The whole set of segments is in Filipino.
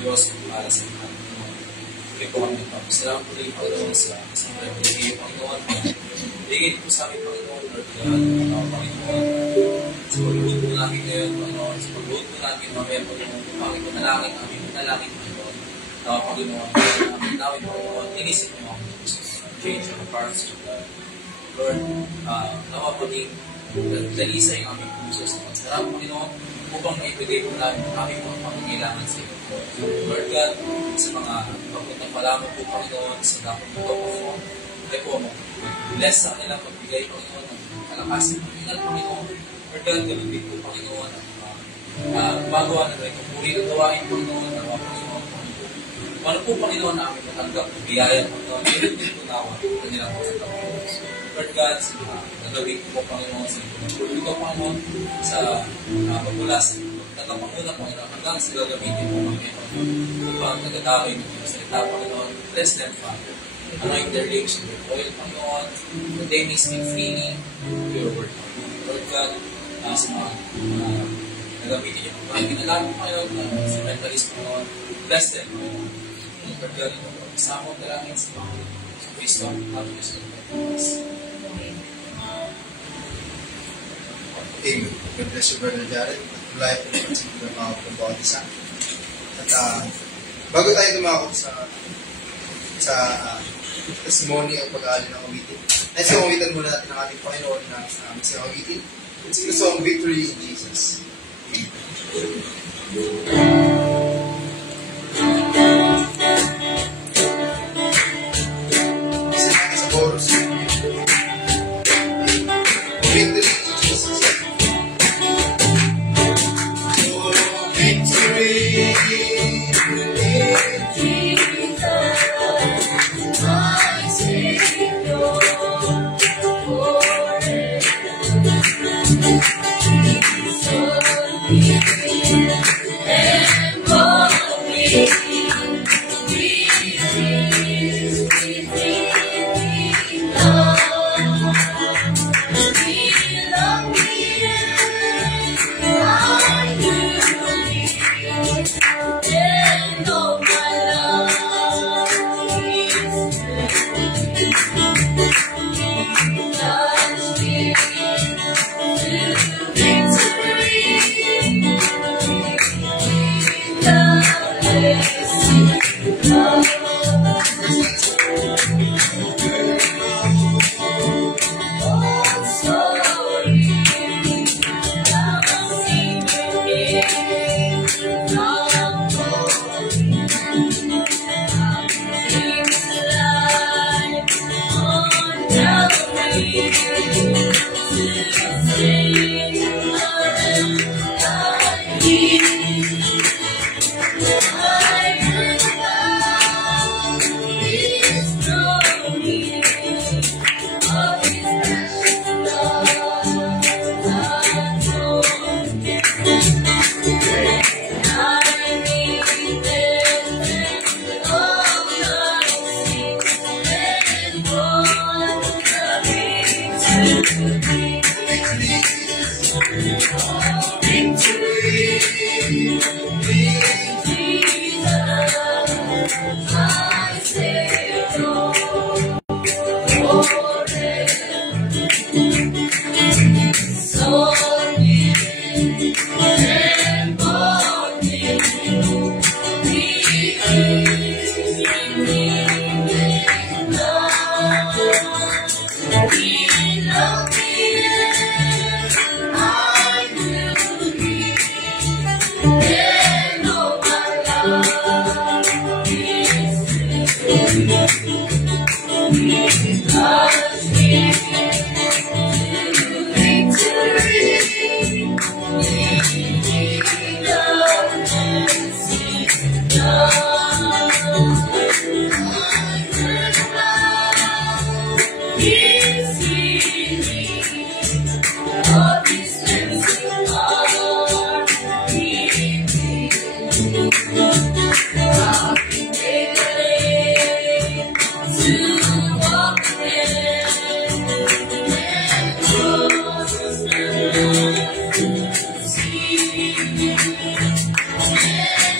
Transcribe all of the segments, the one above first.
Diyos kung para sa lahat. Pagkakit po kami nagpapasalamat po rin, Panginoon, sa isang pinagigay, Panginoon. Bigay po sa amin, Panginoon, Lord God, Panginoon. Sa pagluhod po namin ngayon, Panginoon, sa pagluhod po namin, mamaya, Panginoon, Panginoon, manalangin namin, Panginoon. Panginoon, namin nawin, Panginoon, inisip mo ako, change our hearts to God. Lord, nawa po din, dalisa yung aming puso sa magsarap, Panginoon, upang maibigay po namin ang aming mga pangangailangan sa iyo. Lord God, sa mga papuntang palamang po, Panginoon, sa dakong ito, Panginoon, ay po mo, bless sa kanilang pagbigay, Panginoon, ng kalakasin, Panginoon. Lord God, ganoon din po, Panginoon, ang magawa na ito, puri na gawain, Panginoon, nawa, Panginoon, ano po, Panginoon, namin matanggap ng biyaya, Panginoon, ganoon din po nawa, kanilang matanggap. Lord God, sa mga nagawin ko po, Panginoon, sa pagpuli ko, Panginoon, sa pagmula sa tagapanguna, Panginoon, hanggang sa gagamitin po, Panginoon, upang nagadawin ng salita, Panginoon, bless them, Father. Anoint their lips with your oil, Panginoon, that they may speak freely your word, Lord God, sa mga nagamitin niyo, mga ginalaman, Panginoon, sa mentalist, Panginoon, bless them, Panginoon. Lord God, isama ko lang sa mga sa Kristo, at Kristo, Amen. God bless you, Brother Jared. Mula po naman sa mga bawat isa. At bago tayo tumakot sa testimony o pag-aalin ng awitin, ay singawitan muna natin ang ating Panginoon na aming singawitin. It's the song Victory in Jesus. Sa chorus. Victory.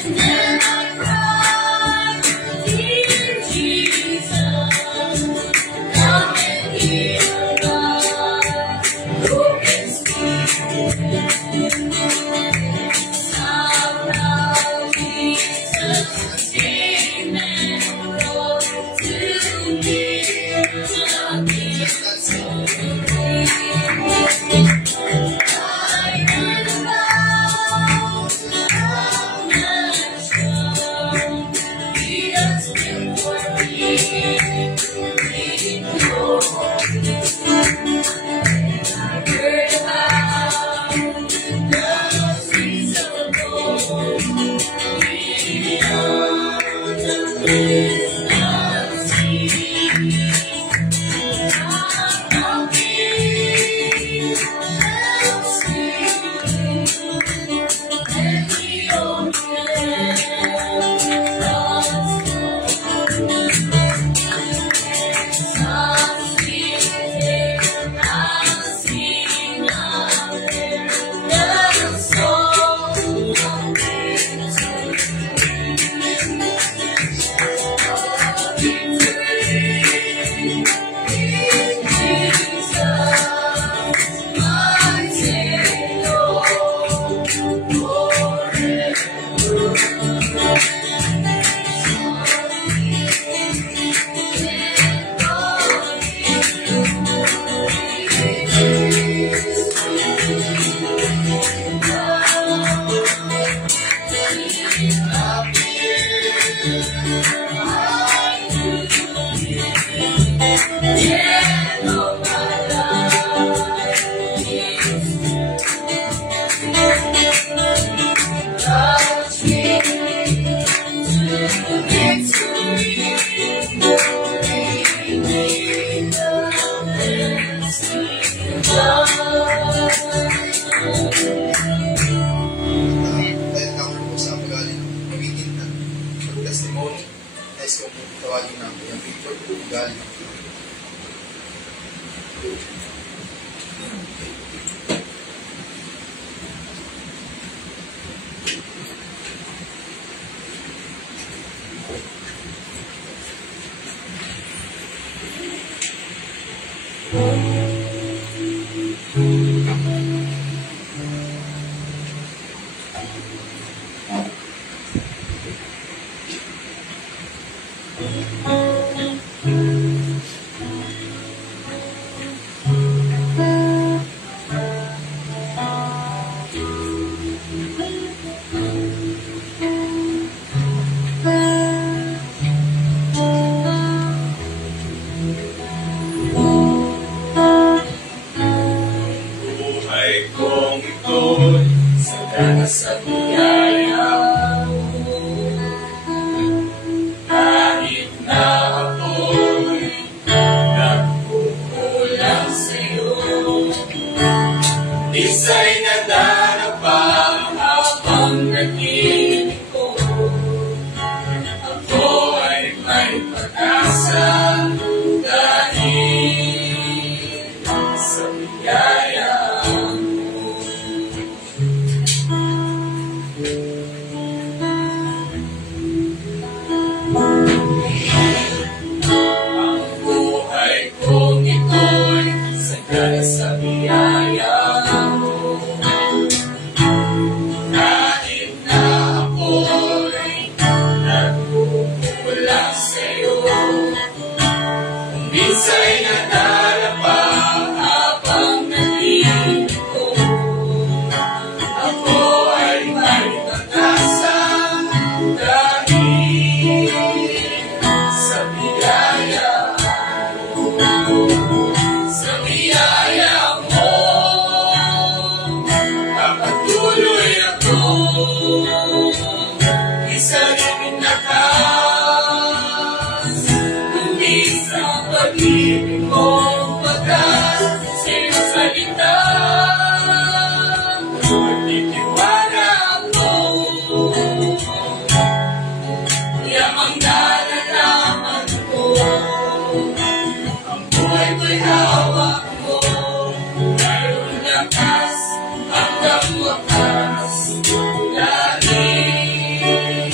And then I Dahil cover po sa magaling gamitin na testimony, nais ko po tawagin na ako yung Victor po magaling. Buhay kong ito'y sagana sa biyaya mo. Kahit na ako'y nagkukulang sa'yo, isa'y nadarapa habang nakinig ko. Ako ay may pag-asa dahil sa biyaya mo. Ang buhay kong ito'y sagana sa biyaya mo. Kahit na ako'y nagkukulang sa'yo, kung minsa'y nadarapa habang nakinig ko, ako ay may pag-asa dahil sa biyaya mo. Sa biyaya mo, papatuloy ako, isa rin lakas, lumis ang pag-ibig mong pagkas sa iyong salita. Magtitiwala ako, yamang nalalaman ko, ang buhay ko'y hawak mo, mayroon lakas hanggang wakas, dahil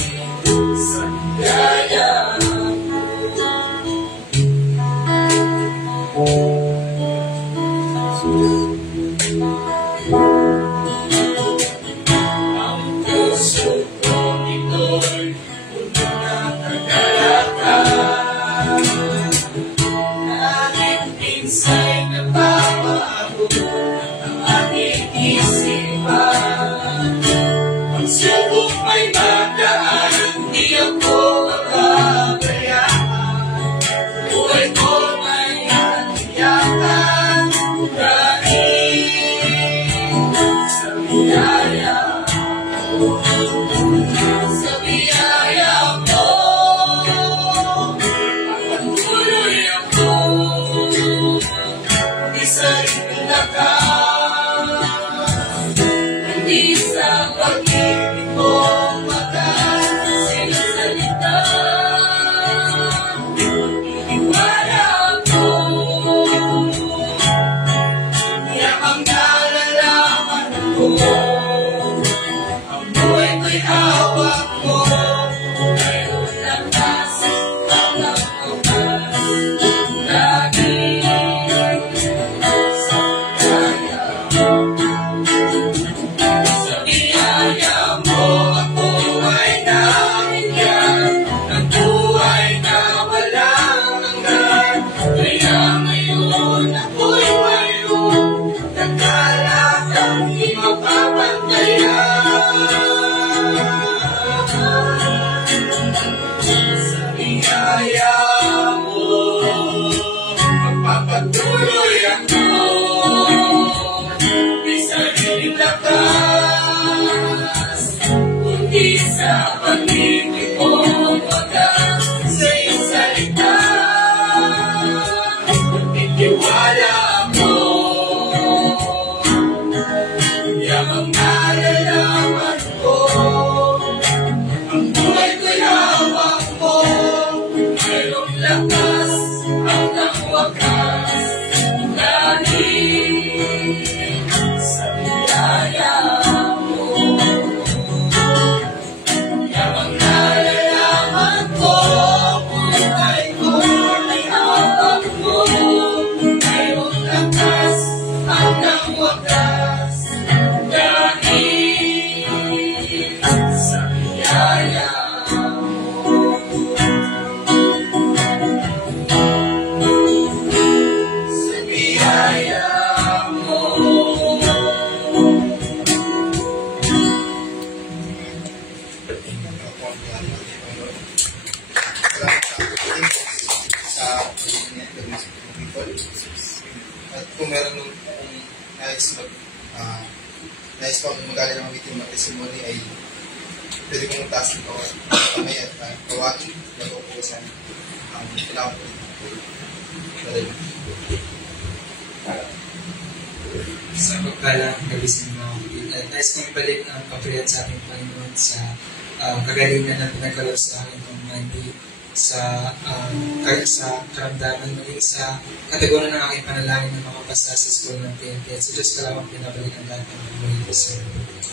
pag magaling ang meeting ng testimony ay pwede kong taas ng kamay at tawagin bago po sa ang kailangan po. Sa pagkalang nagising mga kapatid, nais kong ibalik ang kapurihan sa ating Panginoon sa kagalingan na pinagkalap sa akin ng Monday, sa karamdaman, maging sa kategory ng aking panalangin na makapasa sa school ng PNP. At sa Diyos ka lamang pinabalik ang lahat ng buhay ko sa iyo.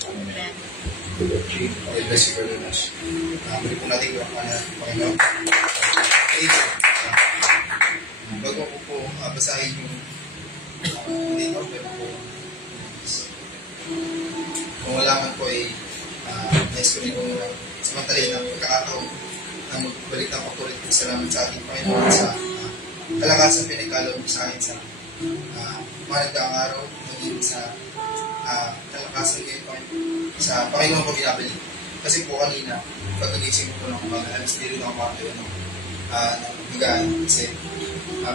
Amen. God bless you, Brother Nash. Muli po natin yung Panginoon. Bago ko po basahin yung dito, pero po kung wala man po ay nais ko rin po samantalin ang pagkakataon na magbalik ng papulit ng salamat sa ating Panginoon sa kalakasan pinagkalob sa akin sa mga nagdaang araw, naging sa kalakasan ngayon sa Panginoon ko binabalik. Kasi po kanina, pagkagising ko ng umaga, alas dito na ako makakayo ng higaan. Kasi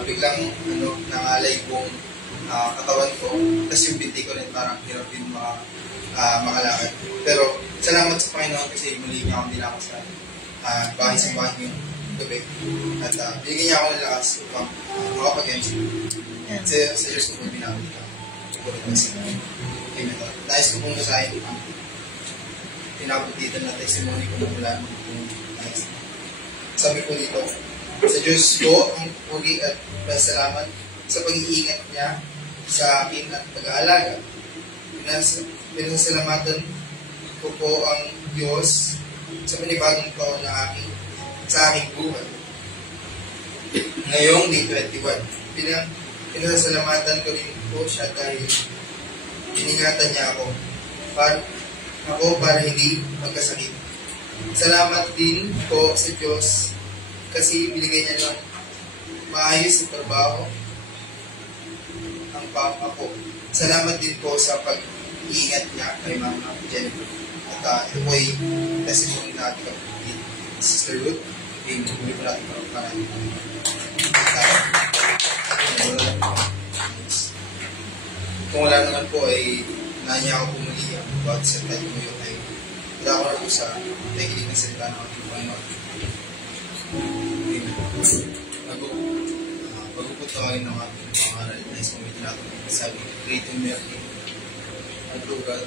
biglang nangalay kong katawan ko, tapos yung binti ko rin parang hirap yung makalakad. Pero salamat sa Panginoon kasi muli niya akong dinako sa bahay sa bahay yung gabi. At bigyan niya ako ng lakas upang makapag-MC. Sa Diyos ko po binabalik ako. Amen. Nais ko pong basahin ang pinabot dito na testimony ko na mula ng nais. Sabi ko dito, sa Diyos ko ang puri at pasalamat sa pag-iingat niya sa akin at pag-aalaga. Pinasalamatan ko po ang Diyos sa panibagong taon na sa aking buhay. Ngayong Day 21, pinasalamatan ko rin po siya dahil iningatan niya ako para hindi magkasakit. Salamat din po sa Diyos kasi binigay niya ng maayos na trabaho ang ako. Salamat din po sa pag-iingat niya kay Mama Jennifer. At ito po ay testimony na ating kapatid, Sister Ruth. Hindi po natin para kung wala naman po ay nanya ako pumuli ang bawat sa tayo mo yun ay wala ko na po sa nahilig na salita ng ating Panginoon. Bago po tawagin ng ating pangaral na isang may tinatong sabi, Great and Mercy and True God.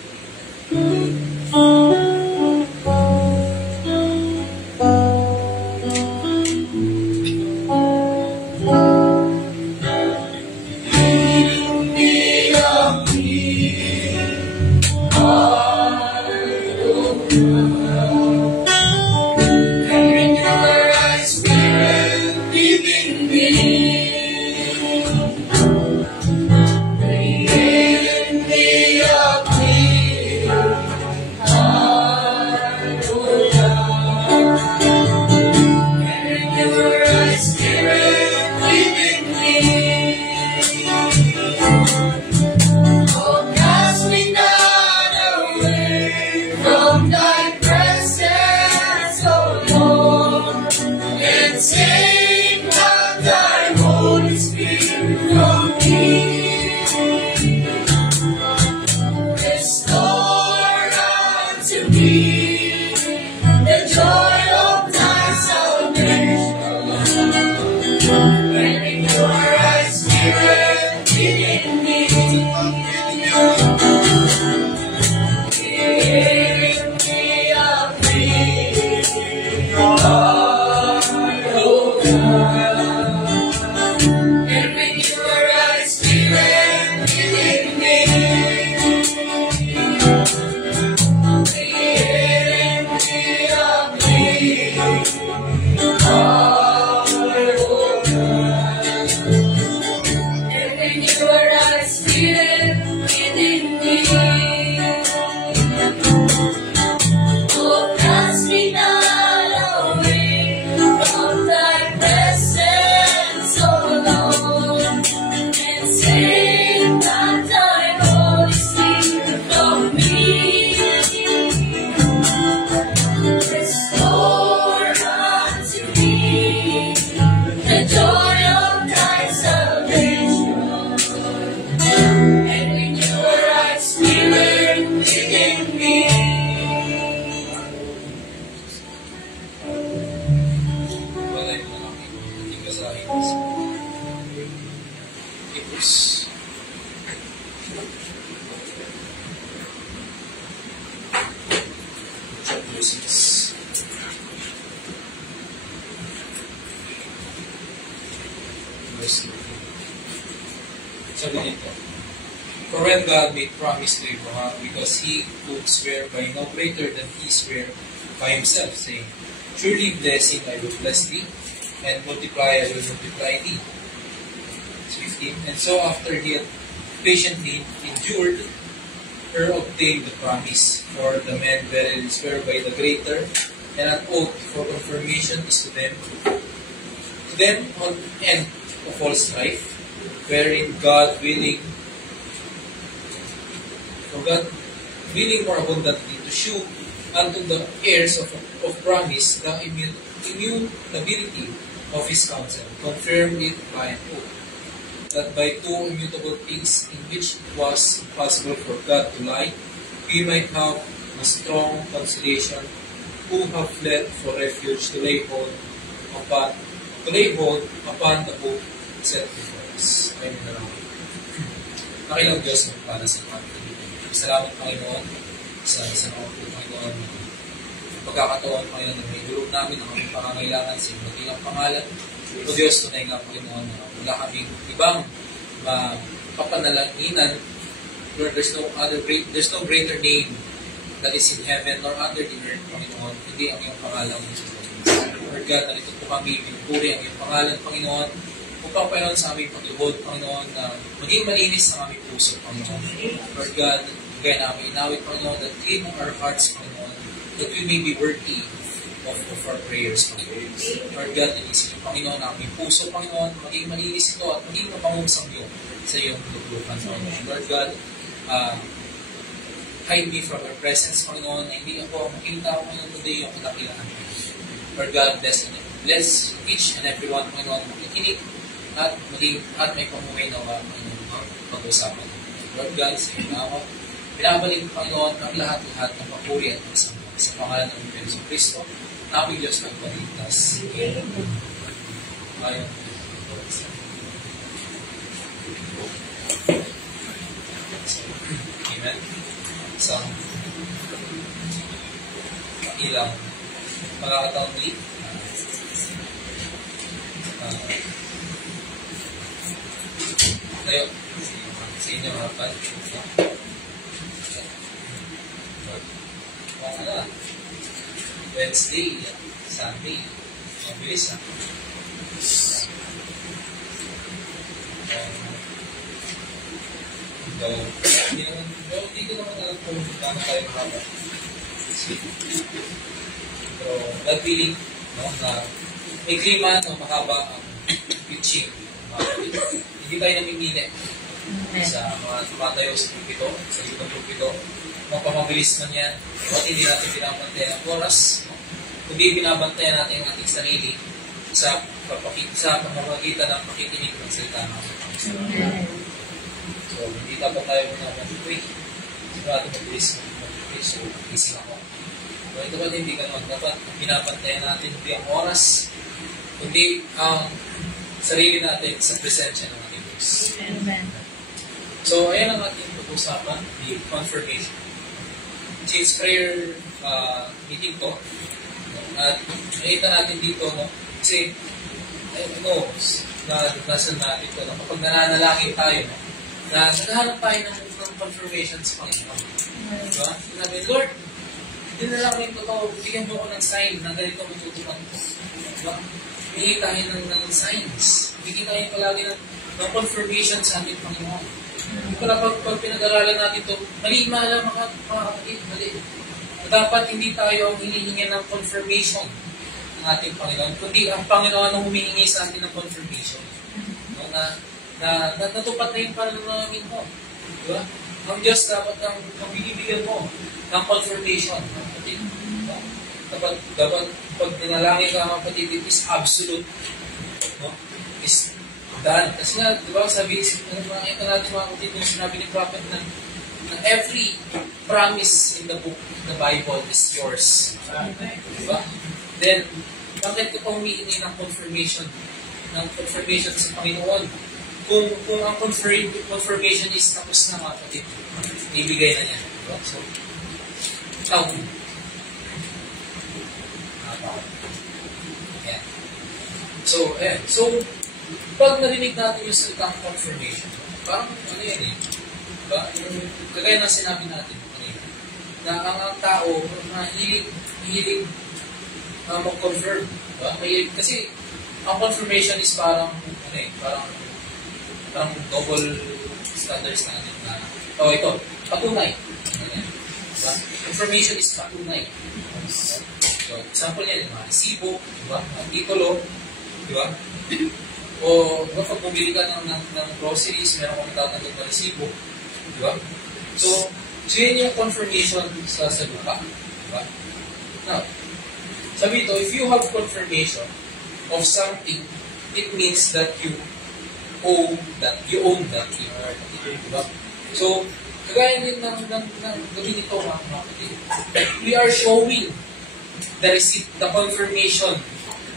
Diyos. Sa Joses. Verse 13. Sabi nito, for when God made promise to Abraham, because he could swear by no greater than he sware by himself, saying, surely blessing I will bless thee, and multiply I will multiply thee. 15. And so after he had patiently endured, her obtained the promise, for the men verily swear by the greater, and an oath for confirmation is to them on end of all strife, wherein God willing more abundantly to shew unto the heirs of promise the immutability of his counsel, confirmed it by an oath, that by two immutable things in which it was impossible for God to lie, we might have a strong consolation, who have fled for refuge to lay hold upon the hope set before us. Amen na lang. Nakilang Diyos para sa pagkakas. Salamat, Panginoon, sa mga po, Panginoon, pagkakataon, Panginoon, na may durog namin ang aming pangangailangan sa iyong magiging pangalan. O Diyos, tunay nga, Panginoon, na wala kaming ibang kapanalanginan. Lord, there's no greater name that is in heaven nor under the earth, Panginoon, hindi ang iyong pangalan. Lord God, narito po kami, pinupuri ang iyong pangalan, Panginoon, upang Panginoon sa aming paglubod, Panginoon, na maging malinis ang aming puso, Panginoon. Lord God, kaya namin inawit, Panginoon, that clean our hearts, Panginoon, that we may be worthy of our prayers, Panginoon. Lord God, nilisin niyo, Panginoon, ang aming puso, Panginoon, maging malinis ito at maging mapangungsang iyo sa iyong luglupan, Panginoon. Lord God, hide me from your presence, Panginoon, na hindi ako makita, Panginoon, today yung katakilaan. Lord God, bless each and every one, Panginoon, makikinig at may pamuhay na Panginoon, pag-usapan. Lord God, sa iyong nawa, pinabalik, Panginoon, ang lahat-lahat ng papuri at masama sa pangalan ng Panginoon Kristo, na aming Diyos magpaligtas. Amen. Amen. Sa ilang pagkakataon ulit, tayo sa inyong harapan. Wednesday, Sunday, mabilis ha. Hindi ko naman alam kung paano tayo mahaba. Pero that feeling, no, na may klima na mahaba ang pitching. Hindi tayo namimili sa mga tumatayo sa pulpito, sa likod ng pulpito. Mapamabilis man yan, at hindi natin binabantayan ang oras, no? Kundi binabantayan natin ang ating sarili sa pamamagitan ng pakikinig ng salita natin. So, hindi dapat tayo muna mag-wait. Sigurado mabilis so gising ako. So, ito ba hindi ganun? Dapat binabantayan natin hindi ang oras, kundi ang sarili natin sa presensya ng ating Diyos. So, ayan ang ating pag-usapan, the confirmation. Since prayer meeting to, at nakita natin dito, no, kasi, nasa natin ito, no, kapag nananalangin tayo, no, na naghahanap tayo ng confirmation sa Panginoon. Diba? Sinabi, Lord, hindi na lang rin ito, bigyan mo ko ng sign na ganito matutupan ko. Diba? Bigyan tayo ng signs. Bigyan tayo palagi ng confirmation sa ating Panginoon. Para pag pinag-aralan natin ito, mali lang mga kapatid, mali. Dapat hindi tayo ang hinihingi ng confirmation ng ating Panginoon, kundi ang Panginoon ang humihingi sa atin ng confirmation. No, na natupad na yung panalangin mo. Diba? Ang Diyos dapat ang bibigyan mo ng confirmation. Kapatid. No? Dapat pag dinalangin ka, kapatid, it is absolute. No? Is done. Kasi nga, di ba, nakita natin mga kapatid, yung sinabi ni Prophet na every promise in the book, the Bible, is yours. Di ba? Then, bakit ka pa humihingi ng confirmation sa Panginoon? kung ang confirmation is tapos na mga kapatid, ibigay na niya. Diba? So, now, ayan. So, ayan. So, pag narinig natin yung salitang confirmation, parang ano yan eh, diba? Yung, kagaya ng sinabi natin kanina, na ang tao, hilig mag-confirm. Diba? Kasi, ang confirmation is parang, ano eh, parang double standards natin na, ito, patunay. Diba? Confirmation is patunay. So, example niya, mga resibo, diba? Mga titulo, diba? O, kapag bumili ka ng groceries, meron kang tatanggap na resibo, diba? So yun yung confirmation sa lupa. Diba? Now, sabi ito, if you have confirmation of something, it means that you own that thing. Diba? So, kagaya din ng gawin ito, mga kapatid. We are showing the receipt, the confirmation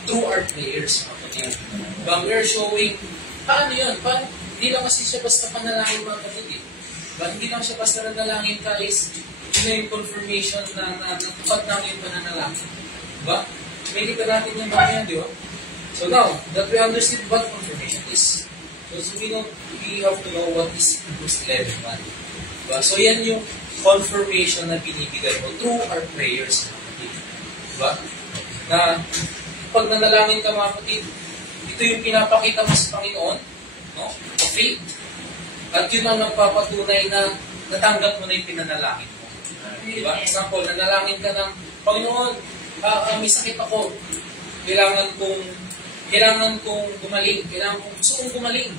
through our prayers, mga kapatid. Diba? We are showing, paano yun? Hindi lang kasi siya basta panalangin, mga kapatid. Diba? Hindi lang siya basta nanalangin ka is, yun na yung confirmation na tapat namin yung pananalangin. Diba? May kita natin yung mga yan, di ba? So now, that we understood what confirmation is, so we have to know what is Hebrews 11:1. Diba? So yan yung confirmation na binibigay mo through our prayers, mga kapatid. Diba? Na pag nanalangin ka, mga kapatid, ito yung pinapakita mo sa Panginoon, no? Faith. At yun ang nagpapatunay na natanggap mo na yung pinanalangin mo. Diba? Example, nanalangin ka ng, Panginoon, may sakit ako. Kailangan kong gumaling. Gusto kong gumaling.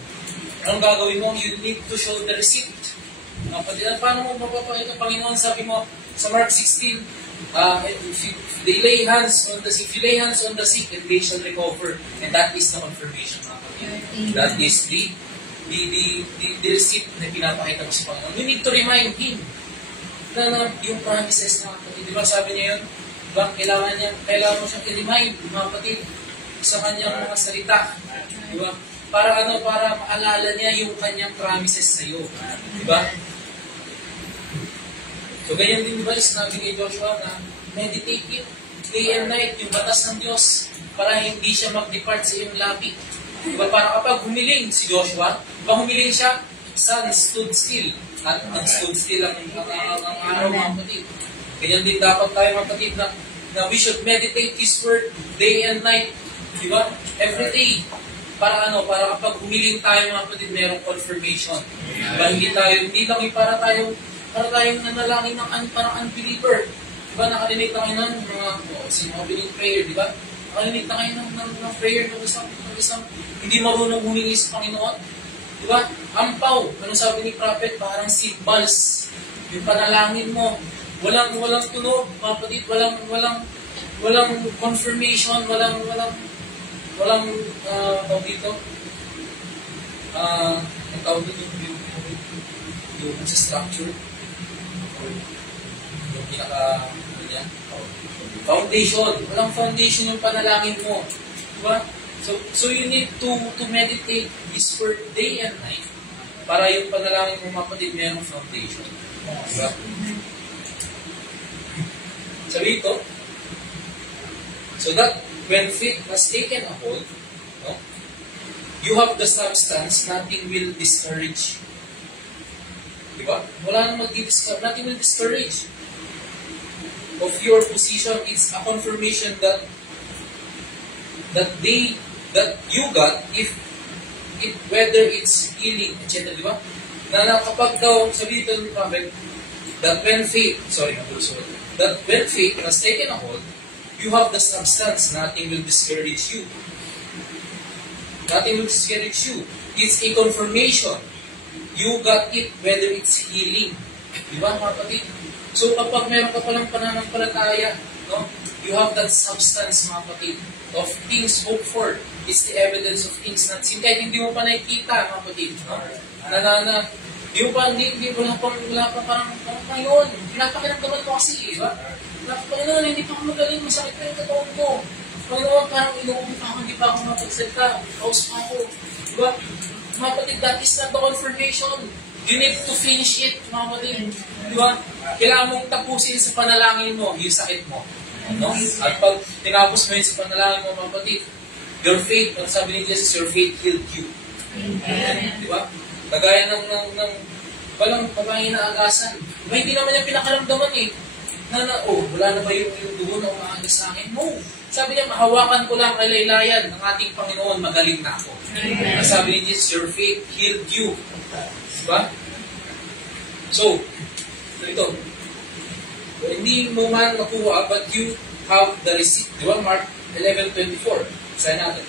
Anong gagawin mo? You need to show the receipt. Paano mo mapapakita, Panginoon? Sabi mo sa Mark 16, if you lay hands on the sick, and they shall recover. And that is the confirmation. That is the receipt na pinapakita mo sa Panginoon. We need to remind Him na yung promises na kapatid. Di ba sabi niya yun? Diba? Kailangan mo siyang i-remind, mga kapatid, sa kanyang mga salita. Di ba? Para maalala niya yung kanyang promises sa iyo. Di ba? So, ganyan din, di ba, sinabi ni Joshua na meditate it day and night, yung batas ng Diyos, para hindi siya mag-depart sa iyong labi. Diba? Para kapag humiling si Joshua, kapag humiling siya, sun stood still. At stood still ang araw, mga kapatid. Ganyan din dapat tayo, mga kapatid, na we should meditate His Word day and night. Diba? Every day. Para kapag humiling tayo, mga kapatid, mayroong confirmation. Diba? Hindi lang para tayong nanalangin ng parang unbeliever. Diba? Nakalinig tayo ng mga sinabing prayer, diba? Nakalinig tayo ng prayer ng isang hindi marunong humingi sa Panginoon. Diba? Ampaw. Anong sabi ni Prophet? Parang seed balls. Yung panalangin mo. Walang tunog, mga kapatid. Walang confirmation. Walang tawag dito. Ang tawag dito yung sa structure. Yung pinaka foundation. Walang foundation yung panalangin mo. Diba? So you need to meditate this word day and night para yung panalangin mo, mga kapatid, mayroong foundation. Diba? Sabi ito, so that when faith has taken a hold, no, you have the substance, nothing will discourage. Diba? Wala nang mag-discourage. Nothing will discourage of your position. It's a confirmation that you got whether it's healing, etc. Diba? Na kapag daw, sabi ito ng Prophet, that when faith has taken a hold, you have the substance, nothing will discourage you. Nothing will discourage you. It's a confirmation. You got it whether it's healing. Diba, mga kapatid? So, kapag meron ka palang pananampalataya, no, you have that substance, mga kapatid, of things hoped for. It's the evidence of things not seen. Kahit hindi mo pa nakikita, mga kapatid, no? Wala pa parang ngayon, pinapakiramdaman ko kasi, diba? Panginoon, hindi pa ako magaling, masakit pa yung katawan ko. Panginoon, parang inuupo pa ako, hindi pa ako mapagsalita, kaus pa ako. Diba? mga kapatid, that is not the confirmation. You need to finish it, mga kapatid. Di ba? Kailangan mong tapusin sa panalangin mo yung sakit mo. No? At pag tinapos mo yun sa panalangin mo, mga kapatid, your faith, ang sabi ni Jesus, your faith healed you. Di ba? Kagaya ng walang babae na agasan. Diba, hindi naman niya pinakaramdaman eh. Wala na ba yung dugo na umaagis sa akin? No. Sabi niya, mahawakan ko lang kalaylayan ng ating Panginoon, magaling na ako. Sabi ni Jesus, your faith healed you. Diba? So, ito. Hindi mo man makuha, but you have the receipt. Diba? Mark 11:24. Sabi natin.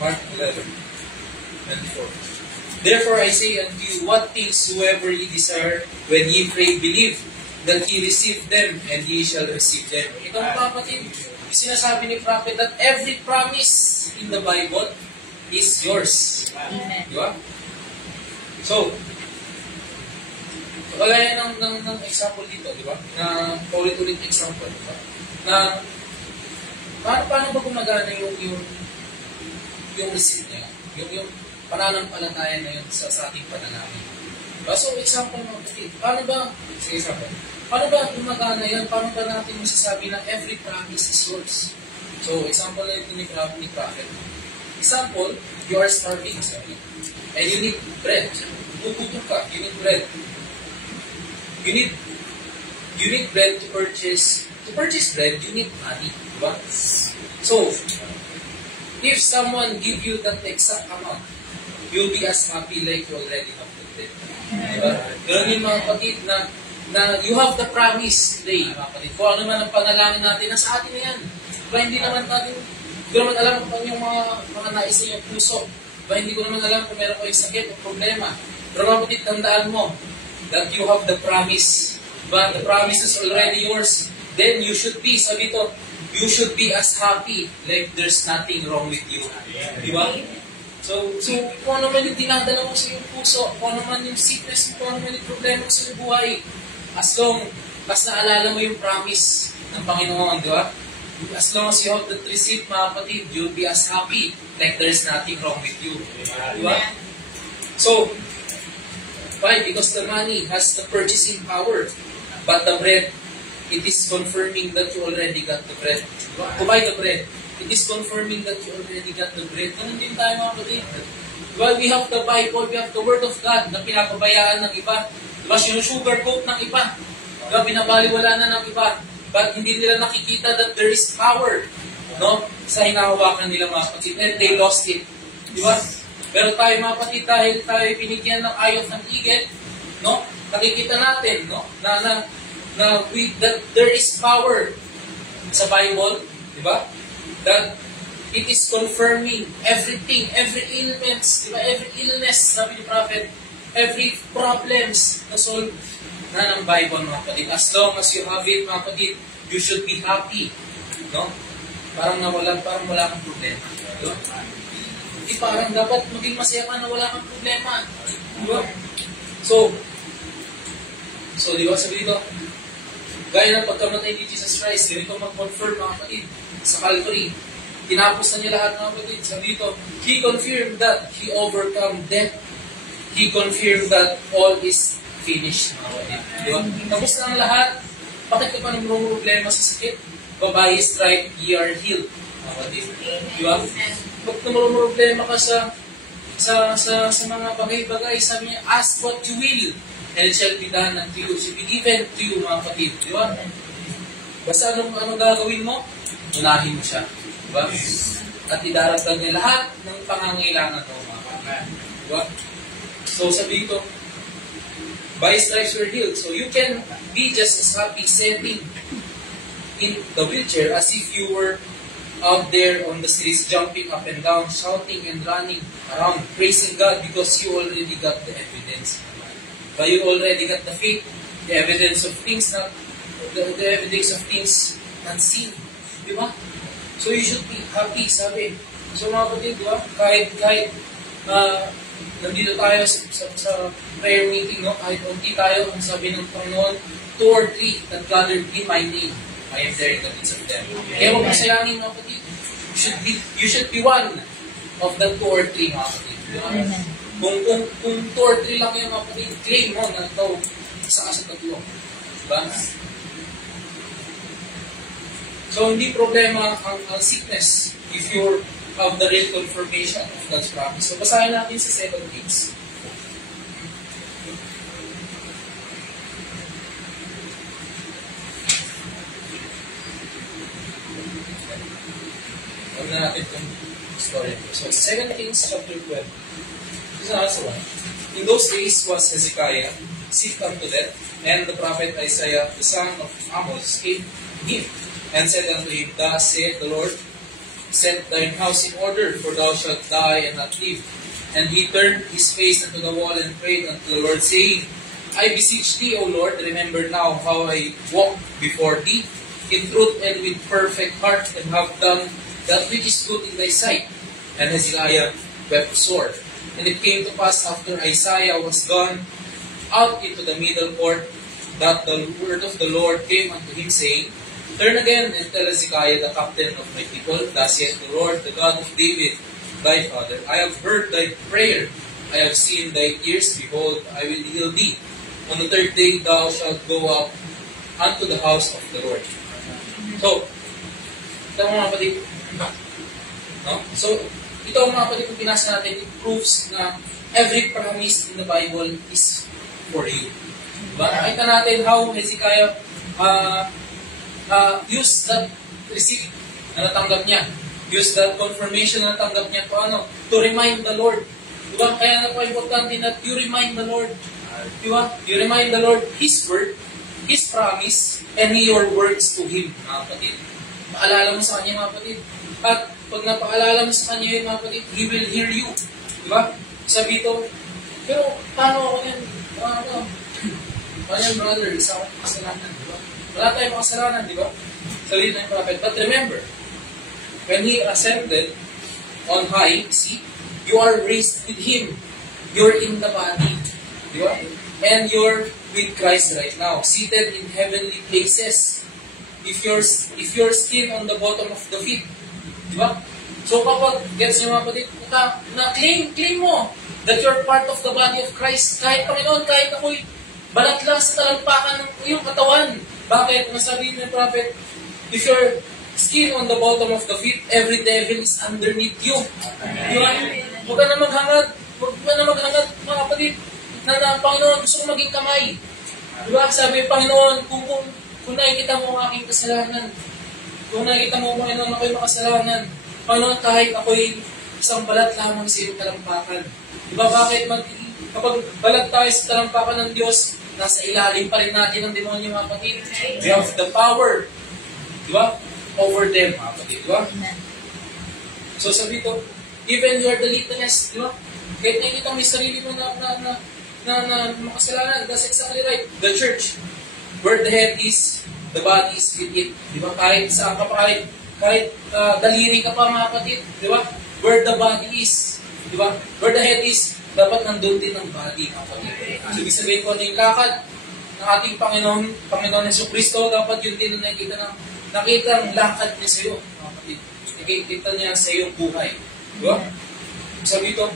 Mark 11:24. Therefore I say unto you, what things soever ye desire, when ye pray, believe that ye receive them, and ye shall receive them. Ito mga kapatid, sinasabi ni Prophet that every promise in the Bible is yours. Di ba? So, kagaya ng example dito, di ba? Na paulit-ulit example, di ba? Na paano ba gumagana yung receipt niya? Yung pananampalataya na yun sa ating panalangin. So, example mga kapatid, paano ba gumagana yun? Paano ba natin masasabi na every promise is yours? So, example na ito ni Prophet. Example, you are starving, sorry, and you need bread. Puputok ka, you need bread. You need bread to purchase. To purchase bread, you need money. Diba? So, if someone give you that exact amount, you'll be as happy like you already have the bread. Diba? Ganun yung mga kapatid na you have the promise today, mga kapatid. Kung ano man ang panalangin natin, nasa atin na yan. Diba, hindi naman alam kung yung mga naisa yung puso. Diba, hindi ko naman alam kung meron ko yung sakit o problema. Pero mga kapatid, tandaan mo that you have the promise. Diba? The promise is already yours. Then you should be, sabi to, you should be as happy like there's nothing wrong with you. Diba? So kung ano man yung dinadala mo sa iyong puso, kung ano man yung sickness, kung ano man yung problema sa iyong buhay, as long as naalala mo yung promise ng Panginoon, di ba? As long as you have that receipt, mga kapatid, you'll be as happy like there's nothing wrong with you. Di ba? So, why? Because the money has the purchasing power, but the bread, it is confirming that you already got the bread. To buy the bread, it is confirming that you already got the bread. Ganun din tayo mga kapatid. Well, we have the Bible, we have the Word of God na pinapabayaan ng iba. Diba, sinusugarcoat ng iba. Diba, binabaliwala na ng iba. But hindi nila nakikita that there is power, no, sa hinahawakan nila mga kapatid. And they lost it. Diba? Pero tayo mga kapatid, dahil tayo binigyan ng eye of an eagle, no, nakikita natin, no, that there is power sa Bible, diba? That it is confirming everything, every illness, diba? Every illness, sabi ni Prophet, every problems na solve na ng Bible, mga kapatid. As long as you have it, mga kapatid, you should be happy. No? Parang wala kang problema. Diba? Hindi parang dapat maging masaya ka na wala kang problema. Diba? So, diba, sabi dito, gaya ng pagkamatay ni Jesus Christ, ganito mag-confirm, mga kapatid, sa Calvary. Tinapos na niya lahat, mga kapatid. Sabi dito, He confirmed that He overcome death. He confirmed that all is finished, mga kapatid. Diba? Tapos na ang lahat. Bakit ka pa namang problema sa sakit? By His stripe, ye are healed, mga kapatid. Diba? Pag namang problema ka sa mga bagay-bagay, sabi niya, ask what you will, and it shall be done unto you. It shall be given to you, mga kapatid. Diba? Basta anong gagawin mo? Unahin mo siya. Diba? At idaragdag niya lahat ng pangangailangan mo, mga kapatid. Diba? So sabi ito, by stripes we're healed. So you can be just as happy sitting in the wheelchair as if you were out there on the streets, jumping up and down, shouting and running around, praising God because you already got the evidence. But you already got the faith, the evidence of things not, the evidence of things unseen. Diba? So you should be happy, sabi. So mga kapatid, diba? Kahit nandito tayo sa prayer meeting, no? Kahit unti tayo, ang sabi ng Panginoon, 2 or 3 that gathered in my name, I am there in the midst of them. Kaya huwag masayangin mga kapatid. You should be one of the 2 or 3 mga kapatid. Kung 2 or 3 lang yung mga kapatid, claim mo na ito isa ka sa tatlo. Diba? So, hindi problema ang sickness if you have the real confirmation of God's promise. So, basahin natin sa 7 Kings. Huwag na natin itong story. So, 2 Kings chapter 12. This is also one. In those days was Hezekiah sick unto death, and the prophet Isaiah, the son of Amos, came to him, and said unto him, Thus saith the Lord, set thine house in order, for thou shalt die and not live. And he turned his face unto the wall and prayed unto the Lord, saying, I beseech thee, O Lord, remember now how I walked before thee, in truth and with perfect heart, and have done that which is good in thy sight. And Hezekiah wept sore. And it came to pass after Isaiah was gone out into the middle court, that the word of the Lord came unto him, saying, Turn again and tell Hezekiah, the captain of my people, Thus saith the Lord, the God of David, thy father, I have heard thy prayer, I have seen thy tears, behold, I will heal thee. On the 3rd day thou shalt go up unto the house of the Lord. So, ito mga kapatid, no? So, ito mga kapatid, kung pinasa natin, it proves na every promise in the Bible is for you. Diba? Nakita natin how Hezekiah use that receipt na natanggap niya. Use that confirmation na natanggap niya to remind the Lord. Diba? Kaya napaka-importante that you remind the Lord. Diba? You remind the Lord His word, His promise, and your words to Him, mga kapatid. Paalala mo sa Kanya, mga kapatid. At pag napaalala mo sa Kanya yun, mga kapatid, He will hear you. Diba? Sabi ito, pero paano ako yan? Paano yan, brother? Isa akong kasalanan, diba? Wala tayong makasalanan, di ba? Sabi ng prophet. But remember, when He ascended on high, see, you are raised with Him. You're in the body. Di ba? And you're with Christ right now, seated in heavenly places. If your skin on the bottom of the feet. Di ba? So kapag gets niyo mga kapatid, na claim mo that you're part of the body of Christ. Kahit Panginoon, kahit ako'y balat lang sa talampakan ng iyong katawan. Bakit? Nasabi ng prophet, if your skin on the bottom of the feet, every devil is underneath you. Huwag ka na maghangad, mga kapatid, na Panginoon, gusto ko maging kamay. Diba? Sabi, Panginoon, kung nakikita mo ang aking kasalanan, kung nakikita mo, Panginoon, ako'y makasalanan, Panginoon, kahit ako'y isang balat lamang sa iyong talampakan. Diba? Bakit? Kapag balat tayo sa talampakan ng Diyos, nasa ilalim pa rin natin ang demonyo, mga kapatid. We have the power, di ba? Over them, mga kapatid, di ba? So sabi ito, even you are the littlest, di ba? Kahit nakikita mo yung sarili mo na makasalanan, that's exactly right. The church, where the head is, the body is with it. Di ba? Kahit saan ka pa, kahit daliri ka pa, mga kapatid, di ba? Where the body is, di ba? Where the head is, dapat nandun din ang body, mga kapatid. So, ibig sabihin ko na yung lakad ng ating Panginoon Jesucristo, dapat yun din na nakita ang lakad niya sa iyo, mga kapatid. Nakikita niya sa iyong buhay. Diba? Sabi ito,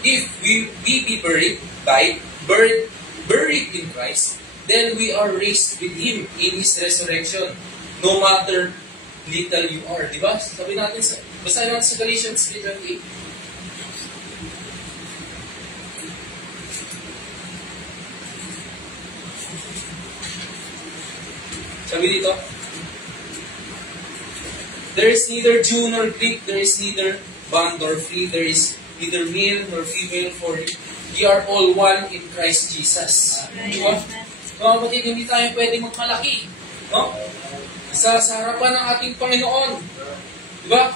if we be buried in Christ, then we are raised with Him in His resurrection, no matter little you are. Diba? Sabi natin basahin natin sa Galatians 3:28. Sabi dito, there is neither Jew nor Greek, there is neither bond nor free, there is neither male nor female, for ye are all one in Christ Jesus. Diba? Mga kapatid, hindi tayo pwede magmalaki. No? Sa harapan ng ating Panginoon. Diba?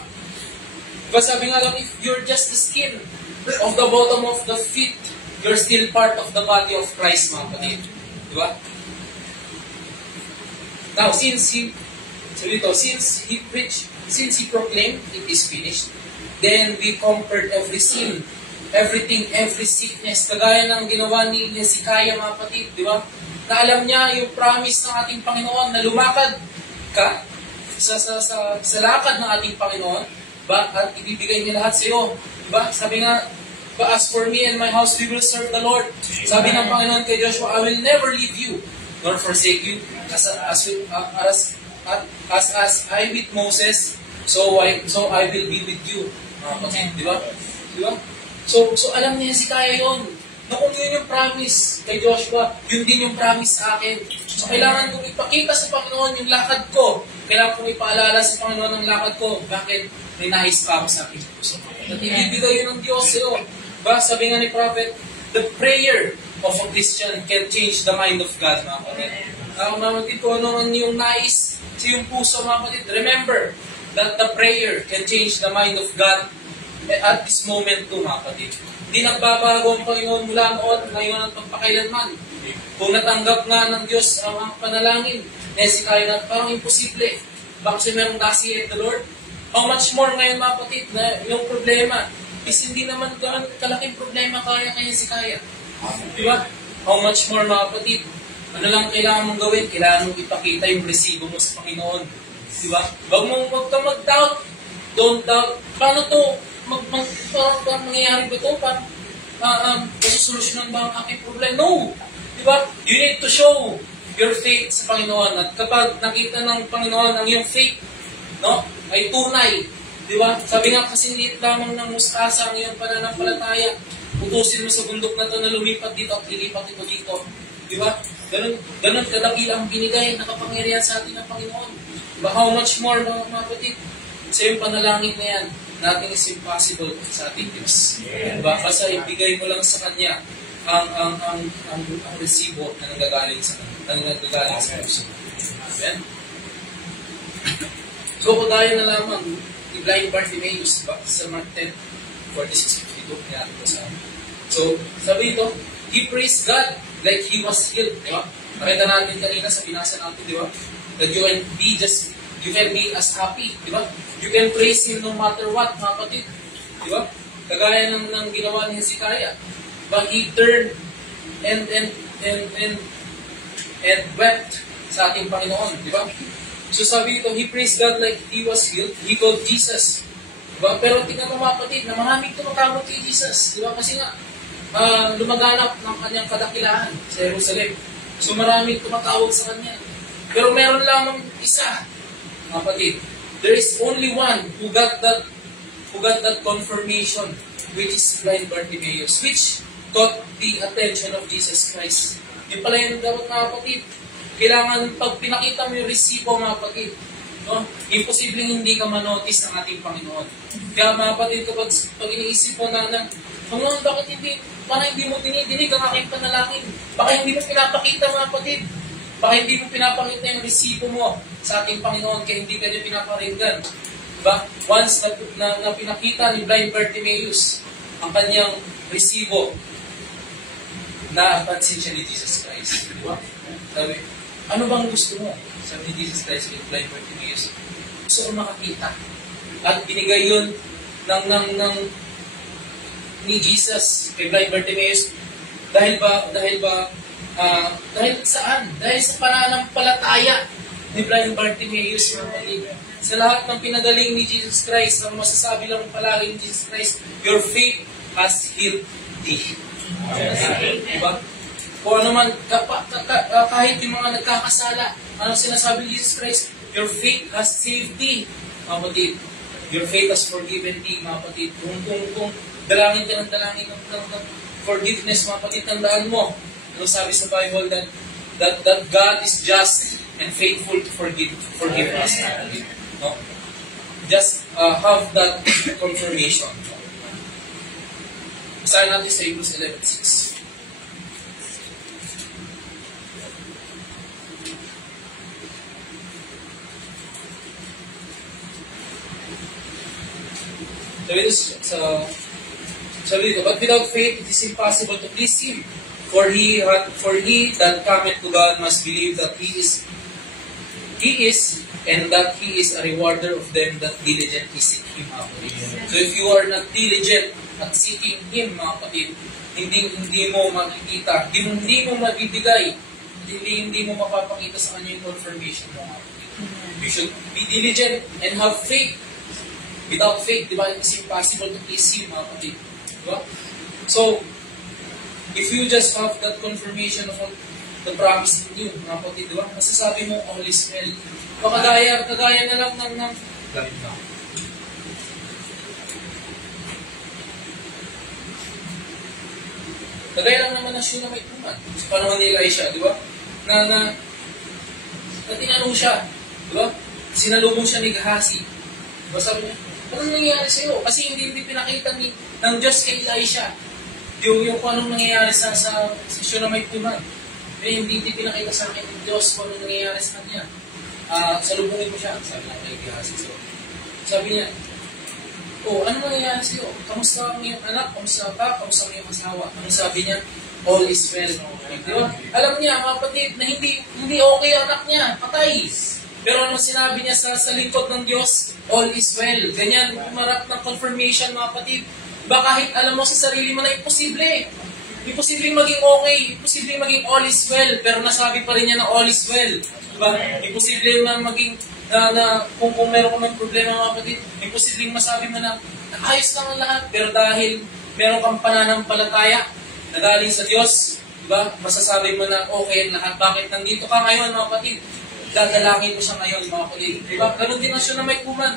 Diba sabi nga lang, if you're just the skin of the bottom of the feet, you're still part of the body of Christ, mga kapatid. Diba? Now, since he proclaimed it is finished, then we conquered every sin, everything, every sickness, kagaya ng ginawa ni Hezekiah, mga kapatid, di ba? na alam niya yung promise ng ating Panginoon na lumakad ka sa lakad ng ating Panginoon, ba? At ibibigay niya lahat sa iyo. Ba? Sabi nga, but as for me and my house, we will serve the Lord. Sabi ng Panginoon kay Joshua, I will never leave you nor forsake you. As I with Moses, so I will be with you. Di ba? Di ba? So alam niya si Kaya yun. Na kung yun yung promise kay Joshua, yun din yung promise sa akin. So kailangan kong ipakita sa Panginoon yung lakad ko. Kailangan kong ipaalala sa Panginoon ang lakad ko. Bakit? May nais pa ako sa akin puso. At ibibigay yun ng Diyos sa'yo. Ba, sabi nga ni Prophet, the prayer of a Christian can change the mind of God, mga kapatid. Kung naman kung ano man yung nais sa iyong puso, mga kapatid, remember that the prayer can change the mind of God at this moment too, mga kapatid. Hindi nagbabago ang Panginoon mula noon, ngayon at pagpakailanman. Kung natanggap nga ng Diyos ang panalangin, kaya na parang imposible. Baka kasi merong dasi at the Lord. How much more ngayon, mga kapatid, na yung problema is hindi naman gano'n kalaking problema kaya si Kaya. Di ba? How much more, mga kapatid? Ano lang kailangan mong gawin? Kailangan mong ipakita yung resibo mo sa Panginoon. Di ba? Huwag ka mag-doubt. Don't doubt. Paano to? Parang mangyayari ba ito? Parang masusolusyonan ba ang aking problema? No! Diba? You need to show your faith sa Panginoon. At kapag nakita ng Panginoon ang iyong faith, no, ay tunay. Diba? Sabi nga kasi liit lamang ng mustasa ang iyong pananampalataya. Utusin mo sa bundok na ito na lumipat dito at lilipat ito dito. Diba? Ganun kadakil ang binigay na kapangyarihan sa atin ng Panginoon. Diba? How much more, mga kapatid? Sa iyong panalangin na yan, nothing is impossible sa ating Diyos. Diba? Basta ibigay mo lang sa Kanya ang resibo na nanggagaling sa puso. Amen? So, kung tayo na lamang ni blind Bartimaeus, diba? Sa Mark 10, 46-52, kaya ito sa amin. So, sabi ito, he praised God like he was healed. Diba? Pakita natin kanina sa binasa natin, diba? That you can be as happy, diba? You can praise Him no matter what, mga kapatid. Di ba? Kagaya ng ginawa ni Hezekiah. But he turned and wept sa ating Panginoon. Di ba? So sabi ito, he praised God like he was healed. He called Jesus. Di ba? Pero tingnan mo, mga kapatid, na maraming tumakamot kay Jesus. Di ba? Kasi nga, lumaganap ng kanyang kadakilaan sa Jerusalem. So maraming tumatawag sa kanya. Pero meron lamang isa, mga kapatid. There is only one who got that confirmation, which is blind Bartimaeus, which caught the attention of Jesus Christ. Yung pala yung dapat, mga kapatid. Kailangan, pag pinakita mo yung resibo, mga kapatid, no? Imposibleng hindi ka manotice ng ating Panginoon. Kaya, mga kapatid, kapag iniisip mo na, Panginoon, bakit hindi mo dinidinig ang aking panalangin? Baka hindi mo pinapakita, mga kapatid. Baka hindi mo pinapakita yung resibo mo sa ating Panginoon kaya hindi ka niya pinaparinggan. Diba? Once na pinakita ni blind Bartimaeus ang kanyang resibo, napansin siya ni Jesus Christ. Diba? Sabi, ano bang gusto mo? Sabi ni Jesus Christ kay blind Bartimaeus, gusto ko makakita. At binigay yun ni Jesus kay blind Bartimaeus dahil saan? Dahil sa pananampalataya ni blind Bartimaeus. Sa lahat ng pinagaling ni Jesus Christ, ang masasabi lang palagi ni Jesus Christ, your faith has healed thee. Diba? Kung ano man, kahit yung mga nagkakasala, anong sinasabi ni Jesus Christ? Your faith has saved thee, mga kapatid. Your faith has forgiven thee, mga kapatid. Kung dalangin ka ng forgiveness, mga kapatid, tandaan mo. Ano sabi sa Bible that God is just and faithful to forgive us. No? Just have that confirmation. Basahin natin sa Hebrews 11:6. Sabi dito, but without faith it is impossible to please Him. For he that cometh to God must believe that He is, and that He is a rewarder of them that diligently seek Him. So if you are not diligent at seeking Him, mga kapatid, hindi mo makikita, hindi mo mabibigay hindi mo mapapakita sa kanya yung confirmation mo. You should be diligent and have faith. Without faith, di ba, it's impossible to please Him, mga kapatid. Di ba? So, if you just have that confirmation of the promise in you, mga kapatid, di ba, masasabi mo, all is well. Kagaya na lang ng gamit na. Kagaya lang naman na siya na may tuman. Sa panahon ni Elisha, di ba? Na tinanong siya, di ba? Sinalubong siya ni Gehazi. Diba sabi niya, anong nangyayari sa'yo? Kasi hindi pinakita ng Diyos kay Elisha. Yung kung anong nangyayari sa siya na may tuman. Hindi pinakita sa akin ng Diyos kung anong nangyayari sa kanya. Salubungin mo siya, sabi lang kay Gehazi. So, sabi niya, ano nangyayari sa'yo? Kamusta ang iyong anak? Kamusta ka? Kamusta ang iyong asawa? Ano sabi niya? All is well. Di ba? Alam niya, mga kapatid, na hindi okay ang anak niya. Patay. Pero ano sinabi niya sa lingkod ng Diyos? All is well. Ganyan, marap ng confirmation, mga kapatid. Ba kahit alam mo sa sarili mo na imposible. Imposible maging okay. Imposible maging all is well. Pero nasabi pa rin niya na all is well. Diba? Imposible na maging kung meron ka ng problema, mga kapatid, imposible masabi mo na ayos lang ang lahat. Pero dahil meron kang pananampalataya na galing sa Diyos, diba? Masasabi mo na okay ang lahat. Bakit nandito ka ngayon, mga kapatid? Dadalangin mo siya ngayon, mga kapatid. Diba? Ganon din ang siya na may tuman.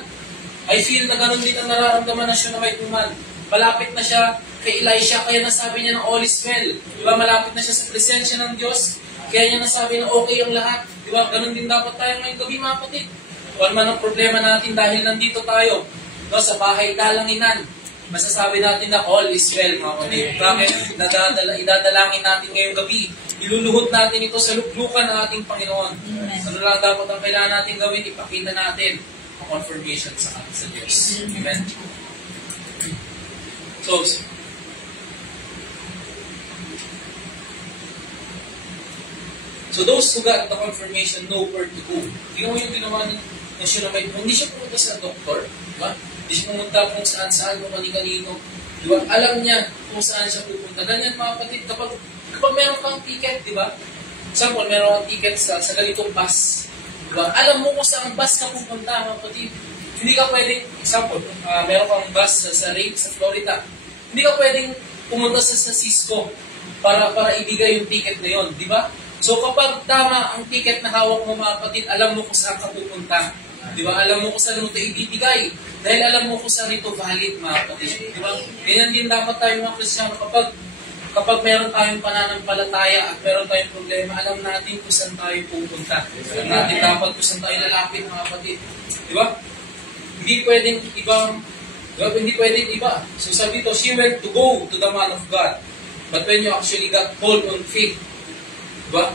I feel na ganon din ang nararamdaman ng siya na may tuman. Malapit na siya kay Elisha, kaya nasabi niya na all is well. Diba? Malapit na siya sa presensya ng Diyos, kaya niya nasabi na okay ang lahat. Diba? Ganon din dapat tayo ngayong gabi, mga kapatid. Kung man ang problema natin dahil nandito tayo, no, sa bahay dalanginan, masasabi natin na all is well, mga kapatid. Bakit? Idadalangin natin ngayong gabi. Iluluhod natin ito sa luklukan ng ating Panginoon. Ano lang dapat ang kailangan natin gawin? Ipakita natin ang confirmation sa Diyos. Amen? So those who got the confirmation know where to go. Tingnan mo yung ginawa ng siya na may, hindi siya pumunta sa doktor, diba? Hindi siya pumunta kung saan-saan, kung kanino. Diba? Alam niya kung saan siya pupunta. Ganyan, mga kapatid, kapag meron kang ticket, diba? Example, meron kang ticket sa ganitong bus. Diba? Alam mo kung saan bus ka pupunta, mga kapatid. Hindi ka pwedeng, example, meron kang bus sa Florida. Hindi ka pwedeng pumunta sa Cisco para ibigay yung ticket na yon, diba? So kapag tama ang ticket na hawak mo, mga kapatid, alam mo kung saan ka pupunta. Di ba? Alam mo kung saan mo ito ibibigay. Dahil alam mo kung saan ito valid, mga kapatid. Di ba? Ganyan din dapat tayo, mga Kristiyano, kapag meron tayong pananampalataya at meron tayong problema, alam natin kung saan tayo pupunta. Alam natin dapat kung saan tayo lalapit, mga kapatid. Di ba? Hindi pwedeng iba. So sabi dito, she went to go to the man of God. But when you actually got hold on faith, diba?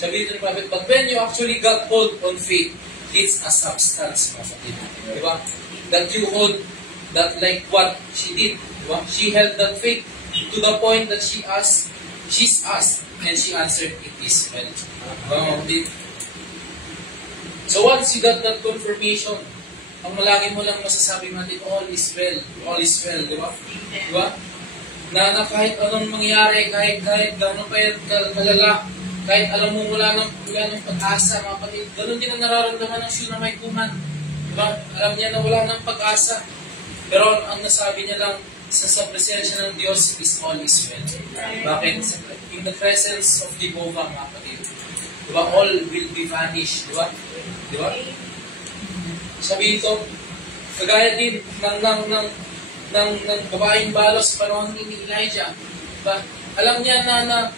Sabi dito ni Prophet, but when you actually got hold on faith, it's a substance, mga kapatid. Diba? That you hold, that like what she did. Diba? She held that faith to the point that she's asked, and she answered, it is well. Diba, mga kapatid? So once you got that confirmation, ang malagi mo lang masasabi natin, all is well, diba? Diba? Na kahit anong mangyari, kahit gano'n pa yung kalala, kahit alam mo wala ng pag-asa, mga kapatid, gano'n din ang nararamdaman ng siya na may tuman. Diba? Alam niya na wala ng pag-asa. Pero ang nasabi niya lang sa presensya ng Diyos is all is well. Bakit? In the presence of Jehovah, mga kapatid, diba? All will be vanished. Diba? Diba? Sabi ito, kagaya din ng babaeng balos sa panahon ni Elijah. Diba? Alam niya na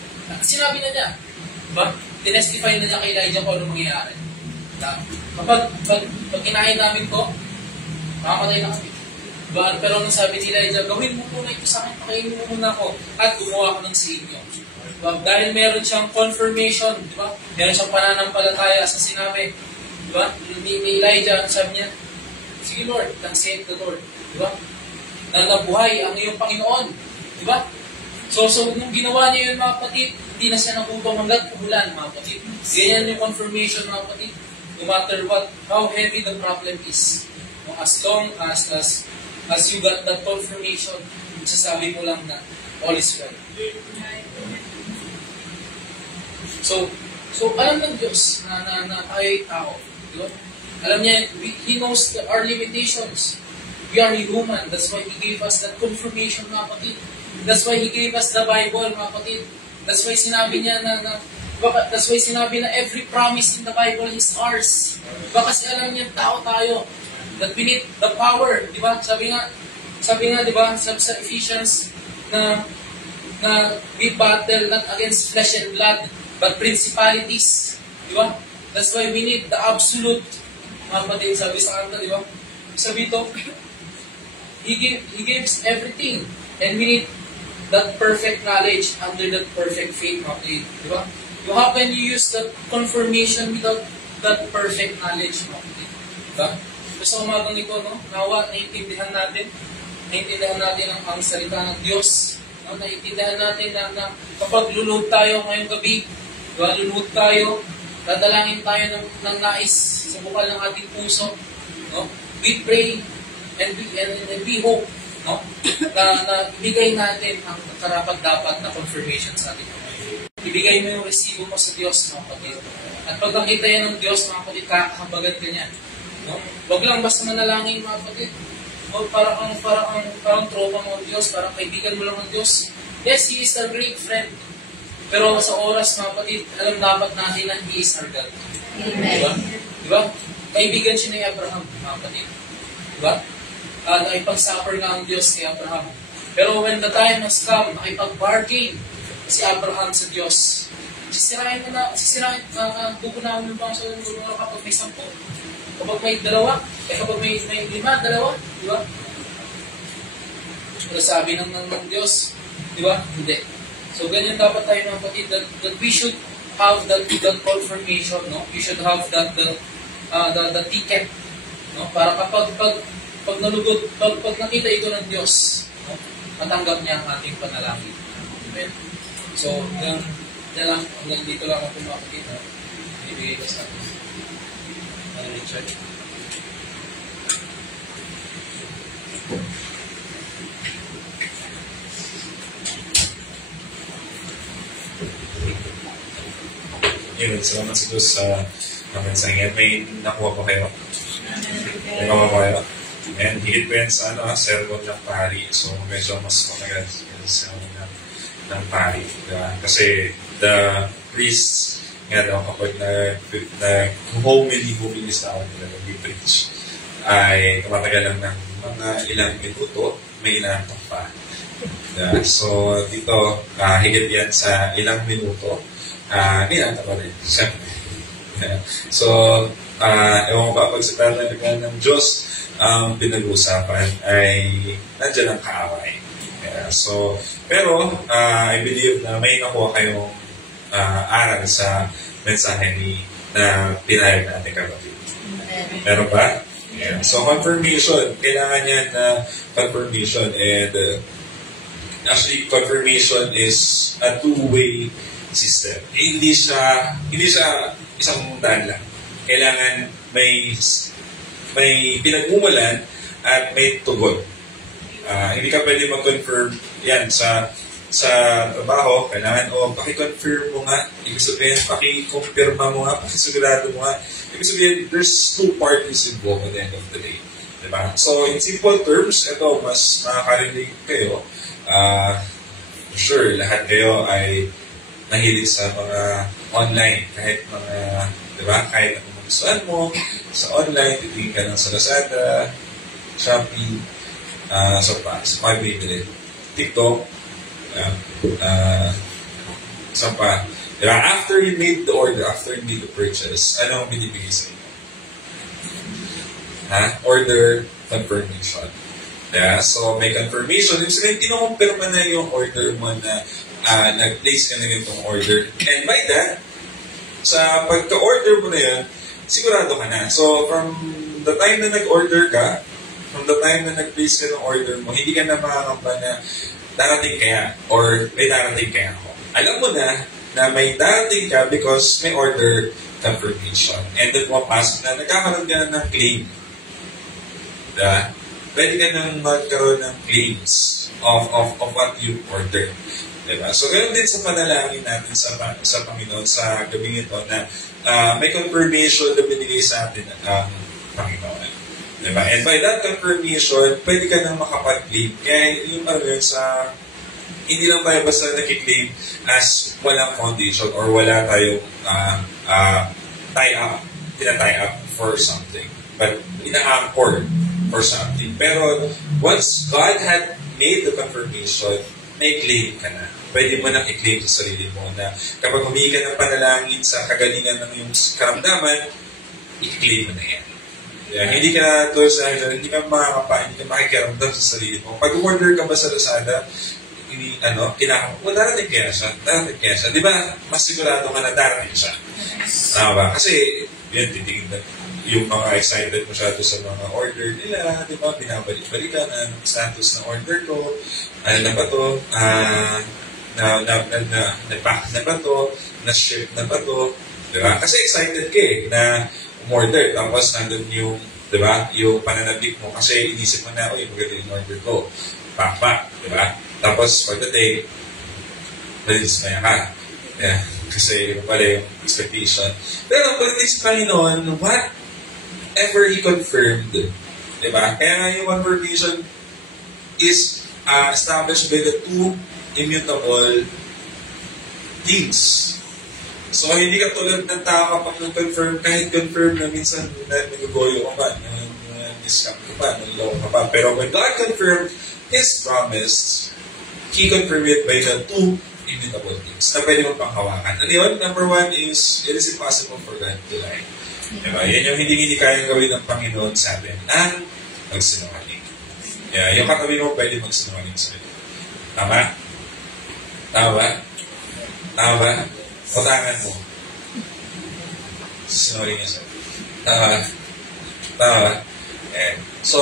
sinabi na niya. Diba? Tinestify na niya kay Elijah kung ano mangyayari. Diba? Kapag kinain namin to, makakatay na kami. Diba? Pero nang sabi ni Elijah, gawin mo muna ito sa akin, pakainin mo muna ako, at gumawa ko ng sa inyo. Diba? Dahil meron siyang confirmation, diba? Meron siyang pananampalataya sa sinabi. Diba? Ni Elijah, sabi niya, sige Lord, lang said the Lord. Diba? Na nabuhay ang iyong Panginoon. Diba? So nung ginawa niya yun, mga kapatid, hindi na siya nakupang hanggang umulan, mga kapatid. Ganyan yung confirmation, mga kapatid. No matter what, how heavy the problem is. No, as long as you got that confirmation, sasabi mo lang na all is well. So alam ng Diyos na tayo ay tao. Di ba? Alam niya, He knows our limitations. We are human. That's why He gave us that confirmation, mga kapatid. That's why He gave us the Bible, mga kapatid. That's why sinabi niya that's why sinabi na every promise in the Bible is ours. Diba? Kasi alam niya, tao tayo. That we need the power. Di ba? Sabi nga, di ba, sa Ephesians, na we battle not against flesh and blood, but principalities. Di ba? That's why we need the absolute. Mga kapatid, sabi sa kanta, di ba? Sabi ito, He gives everything. And we need that perfect knowledge under that perfect faith, mga kapatid. Di ba? How can you use that confirmation without that perfect knowledge, mga kapatid? Diba? So sa umagang ito, no? Nawa, naiintindihan natin ang salita ng Diyos. No? Naiintindihan natin na kapag lulod tayo ngayong gabi, diba? Lulod tayo, dadalangin tayo ng nais sa bukal ng ating puso. No? We pray and we hope, no? na ibigay natin ang karapat-dapat na confirmation sa ating Panginoon. Ibigay mo yung resibo mo sa Diyos, mga kapatid. At pag nakita yan ng Diyos, mga kapatid, kakahabagan ka niya. No? Huwag lang basta manalangin, mga kapatid. O parang tropa mo ng Diyos, parang kaibigan mo lang ng Diyos. Yes, He is our great friend. Pero sa oras, mga kapatid, alam dapat natin na He is our God. Amen. Diba? Kaibigan siya ni Abraham, mga kapatid. Diba? Naipag-suffer nga ang Diyos kay Abraham. Pero when the time has come, naipag-bargain si Abraham sa Diyos. Bubunawan mo ba sa mga kapag may 10? Kapag may 2? Kapag may 5, 2? Di ba? Pero sabi ng Diyos, di ba? Hindi. So, ganyan dapat tayo, mga kapatid, that we should have that confirmation, no? We should have the ticket, no? Para kapag nalugod, pag nakita ito ng Diyos, no? Matanggap niya ang ating panalangin. Amen. So, hanggang dito lang ako makakita. Ibigay ko sa akin. Richard. Yun, salamat sa Diyos sa mensahe yan. May nakuha po kayo? May nakuha po kayo? And higit po yan sa sermon ng pari. So, medyo mas matagal sa ng pari. Kasi the priests nga daw kapag humili sa akin nila nag-preach ay tumatagal lang ng mga ilang minuto, may ilang pa. So dito, higit yan sa ilang minuto, nilata pa rin. So, ewan ko ba, pag sa talaga ng Diyos, ang pinag-usapan ay nandiyan ang kaaway. So, pero I believe na may nakuha kayong aral sa mensahe na pinahayag natin kapatid. Meron ba? Yeah. So, confirmation. Kailangan yan na confirmation. And actually, confirmation is a two-way system. Hindi siya isang daan lang. Kailangan may pinagmumulan at may tugon. Hindi ka pwede mag-confirm yan sa trabaho. Kailangan, paki-confirm mo nga. Ibig sabihin, paki-confirma mo nga, pakisigurado mo nga. Ibig sabihin, there's two parties involved at the end of the day. Diba? So, in simple terms, ito, mas makakarinig kayo. Sure, lahat kayo ay nahilig sa mga online. Kahit mga, diba? Kahit ang gustuhan mo sa online, titingin ka lang sa Lazada, Shopee, sa Bibili, TikTok, saan pa? Diba? After you made the order, after you made the purchase, ano ang binibigay sa inyo? Order confirmation. Yeah, so may confirmation. Ibig sabihin, kinukumpirma na yung order mo na nag-place ka na itong order. And by that, sa pagka-order mo na yun, sigurado ka na. So, from the time na nag-order ka, from the time na nag-place ka ng order mo, hindi ka na makakamba na darating kaya or may darating kaya ako. Alam mo na may darating ka because may order confirmation. And then pumapasok na, nagkakaroon ka na ng claim. Pwede ka nang magkaroon ng claims of what you ordered. Diba? So, ganoon din sa panalangin natin sa Panginoon sa gabing ito na may confirmation na binigay sa atin ang Panginoon. Diba? And by that confirmation, pwede ka nang makapag-claim. Kaya yung sa hindi lang tayo basta nakiklaim as walang foundation or wala tayong tie up for something. But ina-anchor for something. Pero once God had made the confirmation, may claim ka na. Pwede mo nang i-claim sa sarili mo na kapag humingi ka ng panalangin sa kagalingan ng iyong karamdaman, i-claim mo na yan. Yeah, hindi ka hindi ka makakapain, hindi ka makikiramdam sa sarili mo. Pag order ka ba sa Lazada, darating kaya siya. Di ba, mas sigurado ka na darating siya. Tama ba? Kasi, yun, titingin na yung mga excited masyado sa mga order nila, di ba, binabalik-balikan ang status ng order ko, ano na ba to, na-pack na ba to, na-ship na ba to, di ba? Kasi excited ka na umorder, tapos nandun yung, di ba, yung pananabik mo, kasi inisip mo na, maganda yung order ko, pack, di ba? Tapos, pagdating, nalilismaya ka. Yeah, kasi yun pala yung expectation. Pero pagdating sa Panginoon, whatever He confirmed, diba? Kaya nga yung confirmation is established by the two immutable things. So, hindi ka tulad ng tao kapag nag-confirm, kahit confirm na minsan nag-goyo ka pa, na-discount ka pa, nag-low ka pa. Pero when God confirmed His promise, He confirmed it by the two immutable things na pwede mong panghawakan. Ano yun? Number one is, it is impossible for God to lie. Diba? Yan yung hindi kayang gawin ng Panginoon sa atin ang magsinungaling. Yeah, yung katabi mo pwede magsinungaling sa iyo. Tama? Tama ba? Utangan mo. Sinungaling niya sa iyo. Tama? So,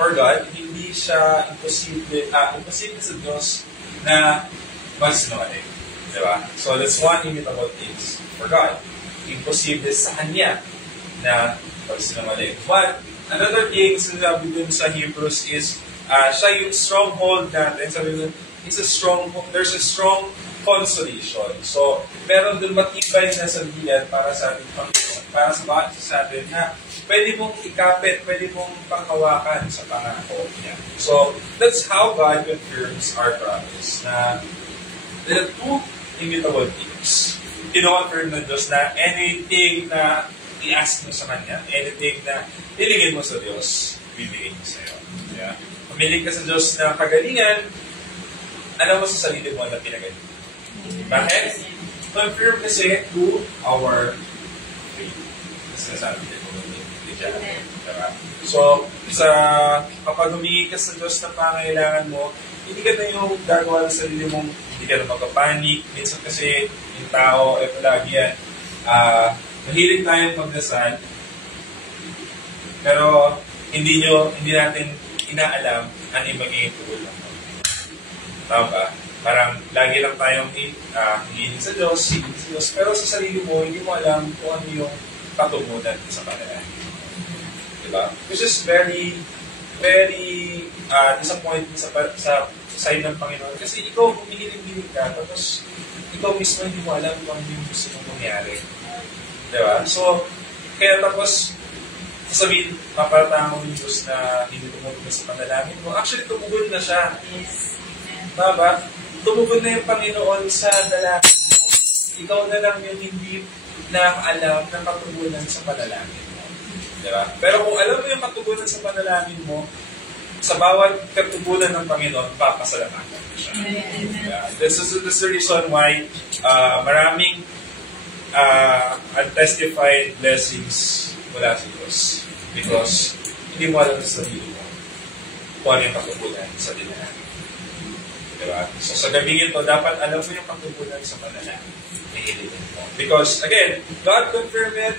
for God, hindi siya imposible sa Diyos na magsinungaling. Diba? So, that's one immutable things for God. Imposible sa Kanya na magsinungaling. But, another thing, sinasabi dun sa Hebrews is, siya yung stronghold natin. Sabi dun, there's a strong consolation. So, meron dun matibay na sabihan para sa ating Panginoon, para sa bawat sa atin na pwede mong ikapit, pwede mong panghawakan sa pangako niya. So, that's how God confirms our promise na there are two immutable things. Kino-confirm ng Diyos na anything na i-ask mo sa Kanya, anything na ilingin mo sa Diyos, bibigay mo sa iyo. Yeah? Pamilig ka sa Diyos na kagalingan, alam mo sa sarili mo na pinagaling. Bakit? Confirm kasi to our faith. Kasi nasabi din mo diba? So, kapag humingi ka sa Diyos ng pangailangan mo, hindi ka na yung gagawa ng sarili mong, hindi ka na magpapanik. Minsan kasi yung tao, lagi yan, mahilig tayong magdasal, pero hindi natin inaalam ano yung magiging tugon ng Panginoon. Tama ba? Parang lagi lang tayong hingin sa Diyos, pero sa sarili mo, hindi mo alam kung ano yung katugunan sa kanila. Diba? Which is very, very disappointing sa side ng Panginoon. Kasi ikaw, humihiling-hiling ka, tapos ikaw mismo hindi mo alam kung ano yung gusto mong mangyari. Diba? So, kaya tapos, sasabihin, papalatang mo yung Diyos na hindi tumugon sa panalangin mo. Actually, tumugon na siya. Yes. Diba? Tumugon na yung Panginoon sa dalangin mo. Ikaw na lang yung hindi nakaalam ng katugunan sa panalangin mo. Diba? Pero kung alam mo yung katugunan sa panalangin mo, sa bawat katugunan ng Panginoon, papasalamatan mo siya. Yeah. This is the reason why maraming untestified blessings mula sa Diyos. Because hindi mo alam sa sarili mo kung ano yung katugunan sa dinalaman. Diba? So sa gabing ito, dapat alam mo yung katugunan sa panalangin. Nahilipin mo. Because, again, God confirmed it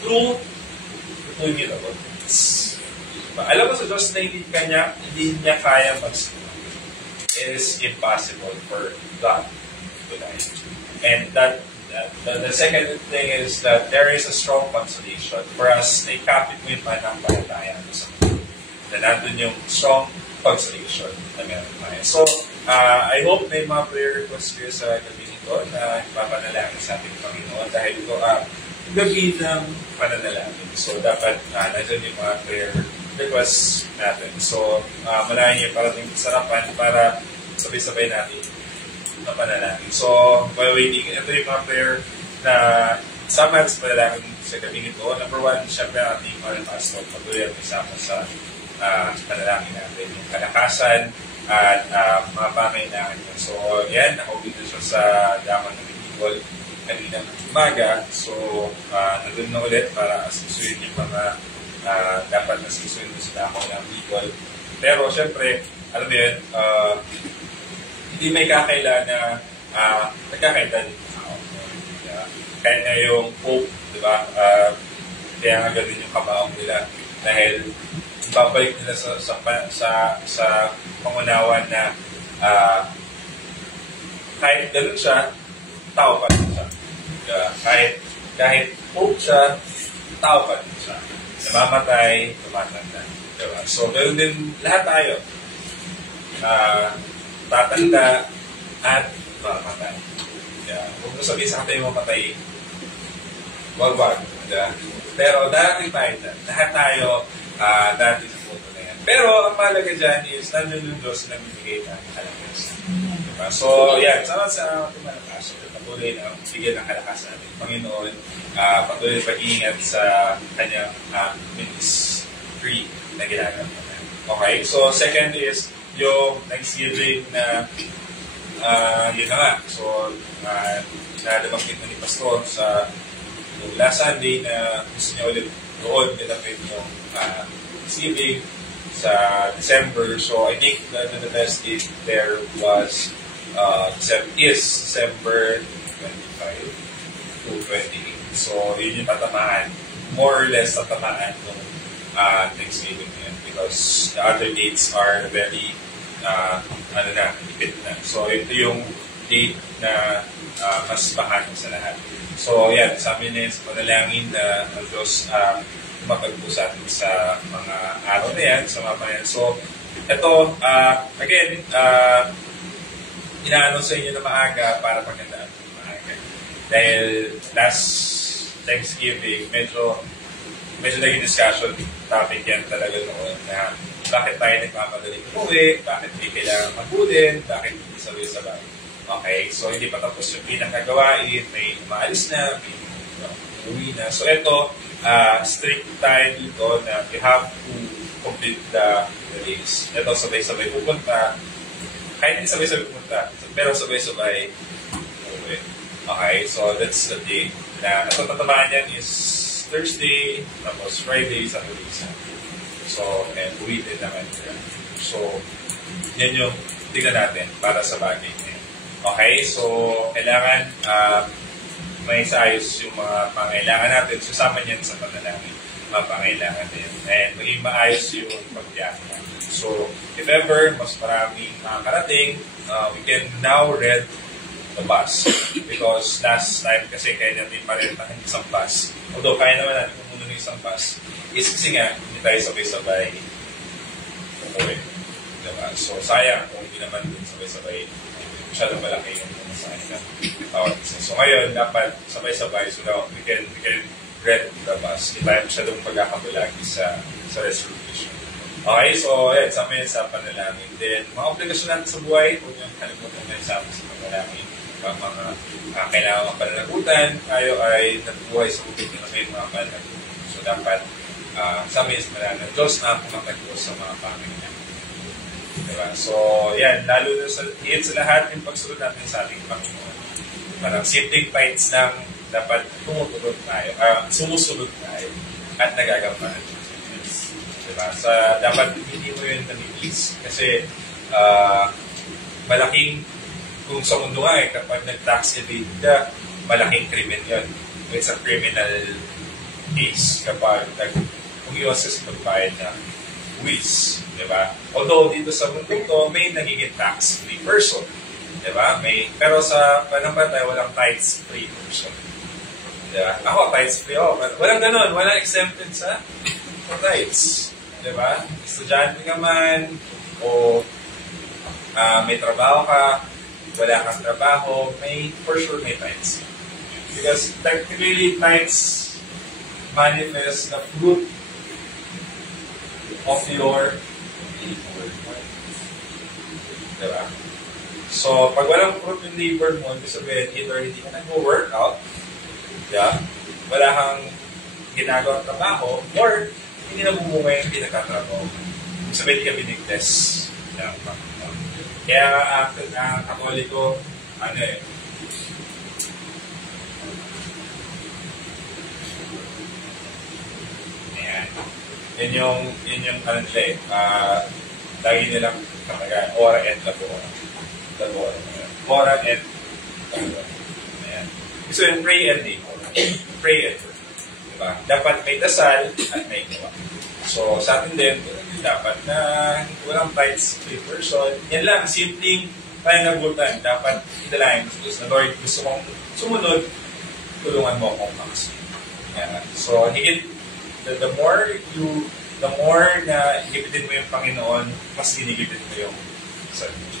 through immutable things. Diba? Alam mo sa Diyos na hindi niya kaya magsinungaling. It is impossible for God to lie. And the second thing is that there is a strong consolation for us na ikapit mo yung pananampalataya sa Panginoon. Na nandun yung strong consolation na meron tayo. So, I hope may mga prayer requests kayo sa gabi nito na ipapanalangin sa ating Panginoon dahil ito gabi ng pananalangin. So, dapat nandiyan yung mga prayer requests natin. So, malaking yung parating sarapan para sabay-sabay natin na panalangin. So, while waiting, ito yung mga prayer na sama sa panalangin sa gabi nito. Number one, syempre ang ating mga pastor. Patuloy at isama sa panalangin natin. Yung kalakasan at mga pangailangan niya. So, yan, nakauwi siya sa daman ng Bicol kanina umaga. So, nandun na ulit para asisuin yung mga dapat asisuin sa daman ng Bicol. Pero, syempre, alam mo yun, hindi may kakailan na nagkakailan yung tao. Kaya na yung hope, di ba? Kaya nga ganun yung kabaong nila. Dahil babalik nila sa pangunawan na kahit ganun siya, tao pa rin siya. Diba? Kahit hope siya, tao pa rin siya. Namamatay, tumatanda. Diba? So, ganun din lahat tayo. Tatanda at mamatay. Diba? Kung sabihin sa katayo mamatay, wag. Diba? Pero darating tayo dyan. Lahat tayo dati sa punto na yan. Pero ang mahalaga dyan is nandun yung Diyos na bibigay ng kalakasan. Diba? So, yan. Sama sa tumalakas. Patuloy na bigyan ng kalakasan natin. Panginoon, patuloy na pag-iingat sa kanyang ministry na ginagawa natin. Okay? So, second is yung Thanksgiving na yun na nga. So, nalabanggit na ni Pastor sa last Sunday na gusto niya ulit doon nilapit yung Thanksgiving sa December. So, I think the best date there was December 25 to 28. So, yun yung tatamaan. More or less tatamaan ng Thanksgiving yun because the other dates are very ipit na. So, ito yung date na mas bahagi sa lahat. So, yan, sabi niya sa panalangin na ang Diyos mapagpo sa atin sa mga araw na yan, sa mga panalangin. So, ito, again, inaano sa inyo na maaga para pagkandaan ng maaga. Dahil last Thanksgiving, medyo naging discussion topic yan talaga noon na bakit tayo nagpapadaling umuwi, bakit hindi kailangan magulin, bakit hindi sabay-sabay. Okay, so hindi pa tapos yung pinakagawain, may umaalis na, may uwi na. So ito, strict tayo dito na you have to complete the race. Ito, sabay-sabay pupunta. Kahit hindi sabay-sabay pupunta, pero sabay-sabay umuwi. Okay, so that's the day. Na ito tatamaan yan is Thursday, tapos Friday, Saturday, Sunday. So, and uwi din naman yan. So, yan yung tingnan natin para sa bagay niya. Okay, so kailangan may saayos yung mga pangailangan natin. Susama niyan sa panalangin, mga pangailangan din. And maging maayos yung pagbiyahe natin. So, if ever, mas maraming makakarating, we can now rent the bus. Because last time kasi kaya natin parentahan isang bus. Although kaya naman natin kumuno ng isang bus, is kasi nga, hindi tayo sabay-sabay umuwi. Diba? So, sayang kung hindi naman din sabay-sabay masyadong malaki yung pumasahin ng bawat isa. So ngayon, dapat sabay-sabay so now we can rent the bus. Hindi tayo masyadong pagkakamulagi sa resolution. Okay, so yan, sama yan sa panalangin. Then, mga obligasyon natin sa buhay, huwag yung kalimutan na sama sa panalangin. Mga kailangan pananagutan, tayo ay nabubuhay sa bukid na may mga pananagutan. So dapat sama yan sa panalangin. Diyos na pumatagos sa mga panginoon. Diba? So, yan, lalo na sa lahat yung pagsunod natin sa ating Panginoon. Parang simpleng fights lang dapat tumutunod tayo, sumusunod tayo at nagagampanan. Diba? Dapat hindi mo yun namimiss kasi malaking, kung sa mundo nga kapag nag-tax evade ka, malaking krimen yun. It's a criminal case kapag umiwas sa pagbayad na buwis. Diba? Although dito sa mundo ito, may nagiging tax-free person. Diba? Pero sa panambantay, walang tithes-free person. Diba? Ako, tithes-free ako. Walang ganun. Walang exempted sa tithes. Diba? Estudyante ka man, o may trabaho ka, wala kang trabaho, for sure may tithes. Because technically, tithes manifest the fruit of your labor. Diba? So, pag walang fruit yung labor mo, ibig sabihin, either hindi ka nag-workout, wala kang ginagawa trabaho, or hindi nabumunga yung pinagkatrabaho. Ibig sabihin, hindi ka binigtes. Kaya ang Katoliko, ayan. Yun yung ano nila lagi nilang katagaan, ora et labora. Ora et labora. Ayan. So yung pray and labor. Pray and work. Diba? Dapat may dasal at may gawa. So sa atin din, dapat na walang tithes per person. Yan lang, simpleng pananagutan. Dapat idalahin mo na Lord, gusto mong sumunod, tulungan mo akong makasya. So higit, the more na gibitin mo yung Panginoon, mas ginigibit mo yung sarili.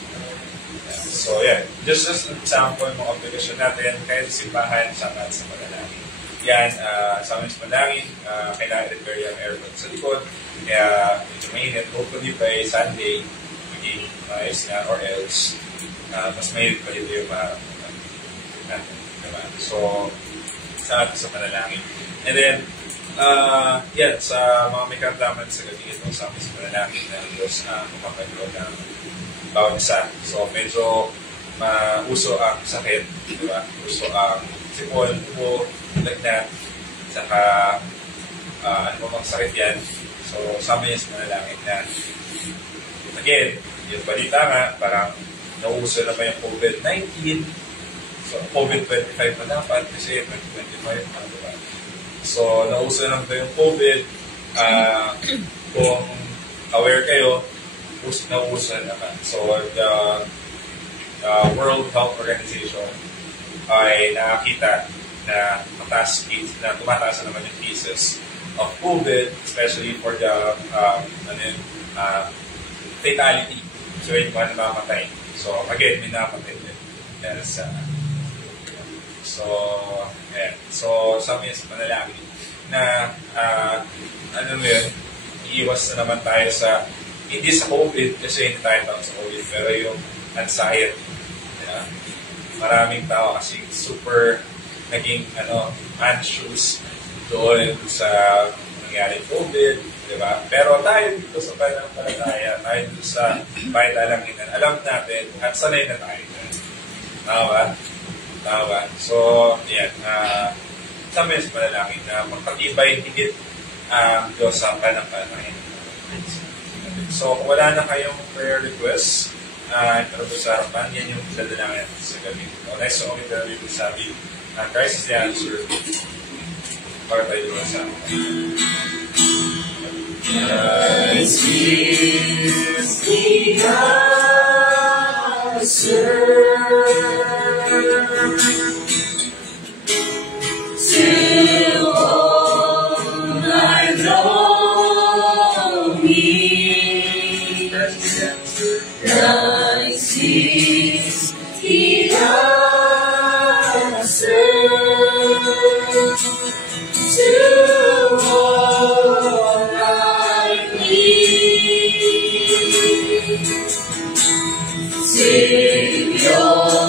So, yeah. Just as an example, mga aplikasyon natin, kahit sa simbahan, sama sa panalangin. Yan, sa amin sa panalangin, kailangan repair yung aircon sa likod. Kaya, medyo mainit. Hopefully by Sunday, maging maayos na, or else, mas mainit pa dito yung natin. Diba? So, sa atin sa panalangin. And then, yan, sa mga may karamdaman sa gabi ito, sa amin sa panalangin ng Diyos na kumapagod ng bawat isa. So, medyo uso ang sakit, di ba? Uso ang sipon, ubo, lagnat, saka ano pa mang sakit yan. So, sa amin sa panalangin na again, yung balita nga, parang nauso na pa yung COVID-19. So, COVID-25 pa dapat kasi 2025 pa, di ba? So, nauso na ba yung COVID? Kung aware kayo, nauso na naman. So, the World Health Organization ay nakakita na tumataas na naman yung cases of COVID, especially for the fatality. So, yung mga namamatay. So, again, may namatay din. So, sabi niya sa panalangin na, iiwas na naman tayo sa, hindi sa COVID, kasi hindi tayo tao sa COVID, pero yung anxiety. Maraming tao kasi super naging, anxious doon sa nangyaring COVID, di ba? Pero tayo dito sa pananampalataya, tayo dito sa bahay talanginan, alam natin at sanay na tayo. Tama ba? So, yan. Sa mes panalangin na magpatibay higit ang Diyos sa pananampalataya. So, kung wala na kayong prayer request, pero sa harapan, yan yung dadalangin sa gabi. Next song, ito na rin sabi, Christ is the answer. Para tayo doon sa Christ is the answer to all my longing. Christ is the answer to all I need. Savior.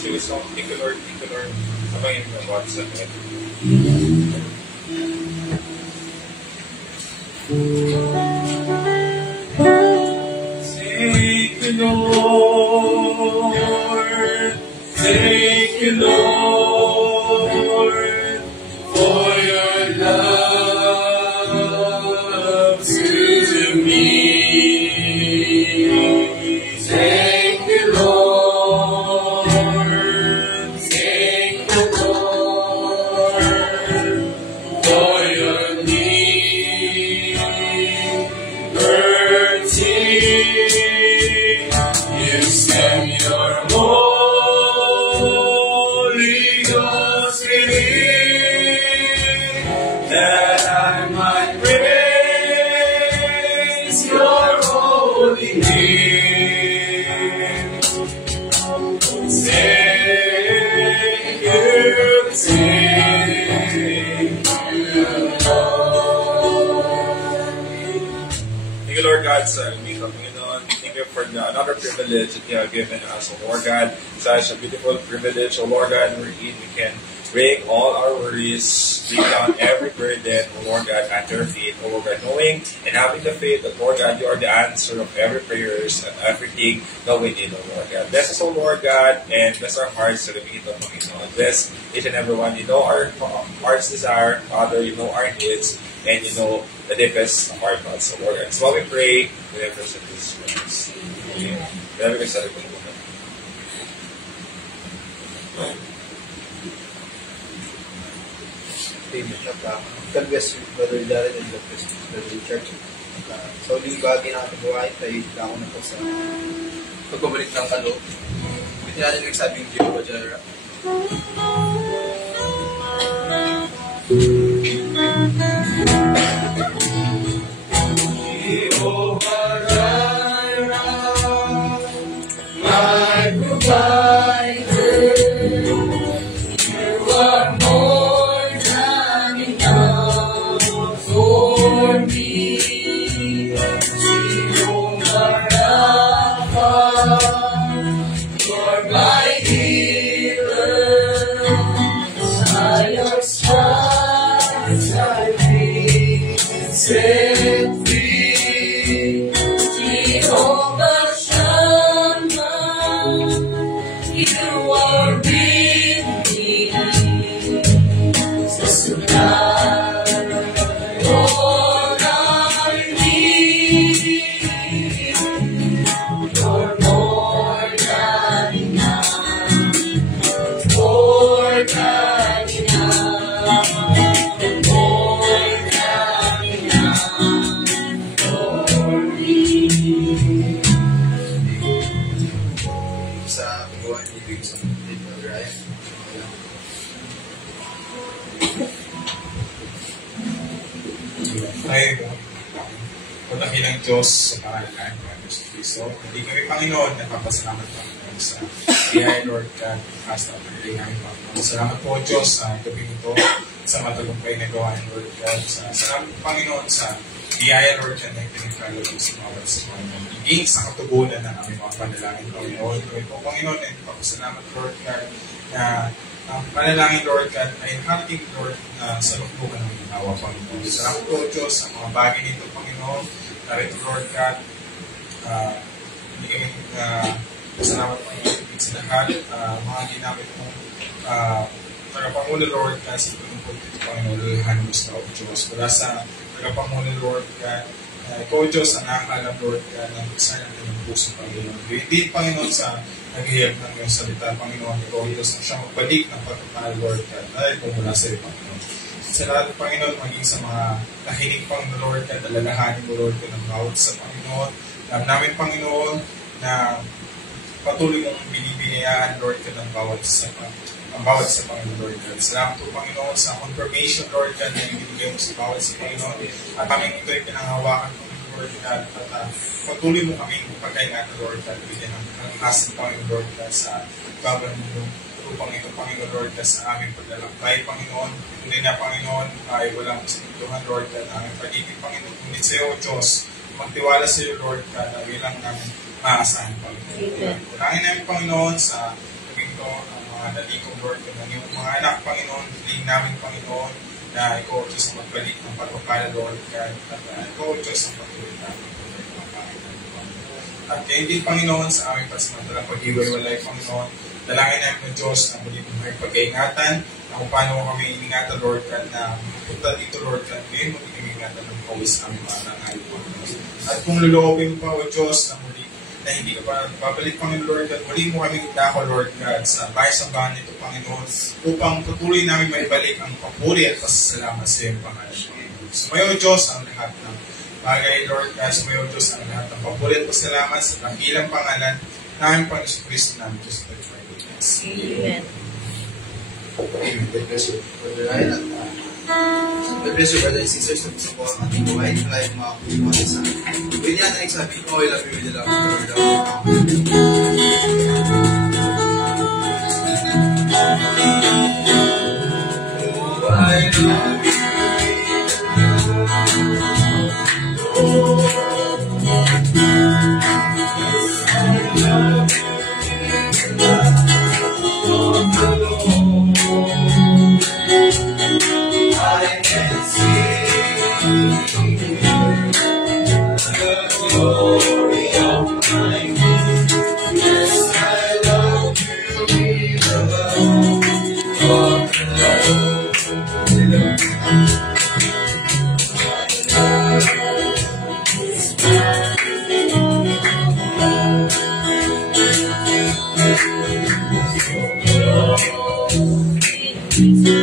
Sige, so, thank you, Lord. Sabangin mo about sa akin. Thank you, Lord. Thank you, Lord, for your love to me. Thank you, Lord. Thank you, Lord, for your liberty. You send your Holy Ghost within, that I might praise your holy name. Thank you, Lord God, sa aming Panginoon. Thank you for another privilege that you have given us, O Lord God. Such a beautiful privilege, O Lord God, wherein we can bring all our worries, bring down every burden, O Lord God, at your feet, O Lord God, knowing and having the faith that, Lord God, you are the answer of every prayers and everything that we need, O Lord God. Bless us, O Lord God, and bless our hearts to the feet of Panginoon. Bless each and every one. You know our heart's desire, Father, you know our needs, and you know the deepest of our thoughts, O Lord God. So we pray in the name of Jesus Christ. Amen. Grabe ka sa likod mo. Amen. God bless you, Brother Jared, and God bless you, Brother Richard. Sa uling bagay na ating buhay, tayo ako na po sa pagbabalik ng kaloob. Hindi natin nagsabing Jehovah Jireh. Jehovah Jireh, my provider, you are more than enough for me. Jehovah Rapha, you're my healer. By your stripes I've been set free. Jehovah Shammah, you are with me. To supply all I need. You're more than enough. More than enough. More than enough for me. Sa paggawa ng ibig sa mga Brother Ryan. Tayo, pagdating ng Diyos sa pangalan ng Yesu Cristo. Hindi kami, Panginoon, nagpapasalamat Panginoon sa biyaya, Lord God, hasta ang pagdating Panginoon. Salamat po, Diyos, sa gabi nito, sa matagumpay na gawain, Lord God. Salamat, Panginoon, sa biyaya, Lord God, na pinagkalagay sa mga sa Panginoon. Higing sa katugunan ng aming mga panalangin, Panginoon. Kami po, Panginoon, ay papasalamat, Lord God, na ang panalangin, Lord God, ay hating, Lord, sa lukbukan ng ginawa, Panginoon. Salamat po, Diyos, sa mga bagay nito, Panginoon. Narito, Lord God, hindi kami salamat, Panginoon, sa lahat, mga ginamit mong tagapangulo, Lord God, sa pagpapagod dito, Panginoon, lalahan mo sa Diyos. Wala sa tagapangulo, Lord God, ikaw, Diyos, ang nakakalam, Lord God, ng isa ng puso, Panginoon. Hindi, Panginoon, sa naghihiyag ng iyong salita, Panginoon, ikaw, Diyos, ang siyang magbalik ng pagkakal, Lord God, dahil kung mula sa iyo, Panginoon. Sa lahat, Panginoon, maging sa mga nahinig pang Lord God, alalahanin mo, Lord God, ng bawat sa Panginoon. Alam namin, Panginoon, na patuloy mong binibinayaan, Lord God, ng bawat sa Panginoon, Lord God. Salamat po, Panginoon, sa confirmation, Lord God, na ibibigay mo sa bawat sa Panginoon. At kami ito ay pinanghawakan po, Lord God, at patuloy mo kami pagkaingatan, Lord God, bigyan ng asin, Panginoon, Lord God, sa gagawin mo upang ito, Panginoon, Lord God, sa aming paglalakbay, Panginoon. Hindi na, Panginoon, ay walang sinunduhan, Lord God, na aming pag-ibig, Panginoon. Ngunit sa iyo, Diyos, magtiwala sa iyo, Lord God, na bilang namin maasahan, Panginoon. Kulangin namin, Panginoon, sa gabing ito, mga nalikong Lord, ng iyong mga anak, Panginoon, hiling namin, Panginoon, na ikaw, Diyos, ang magbalik ng pagpapala, Lord God, at ikaw, Diyos, ang patuloy namin. At kaya hindi, Panginoon, sa aming pasamantalang pag-iwalay, Panginoon, dalangin namin ng Diyos na muli mong may pag-iingatan, na kung paano kami iningatan, Lord God, na punta dito, Lord God, ngayon muli kami ingatan ng pawis sa aming mga nangalit, Panginoon. At kung lulokopin mo pa, O Diyos, na muli, na hindi ka pa babalik, Panginoon, Lord God, muli mo kami dako, Lord God, sa bahay-sambahan nito, Panginoon, upang patuloy namin maibalik ang papuri at pasasalamat sa iyong pangalan, Panginoon. Sumayo, Diyos, ang lahat ng bagay, Lord God, sumayo, Diyos, ang lahat ng papuri at pasasalamat sa dakilang pangalan namin, Panginoon Kristo namin, Diyos, na Amen. Amen. God bless you, Brother Ryan. God bless you, brothers and sisters. Tapos po ang ating buhay. Malayo mga kumakas sa akin. Pwede natin nagsabi, oh, I love you with the love of the Lord. Oh, I love you. Amen.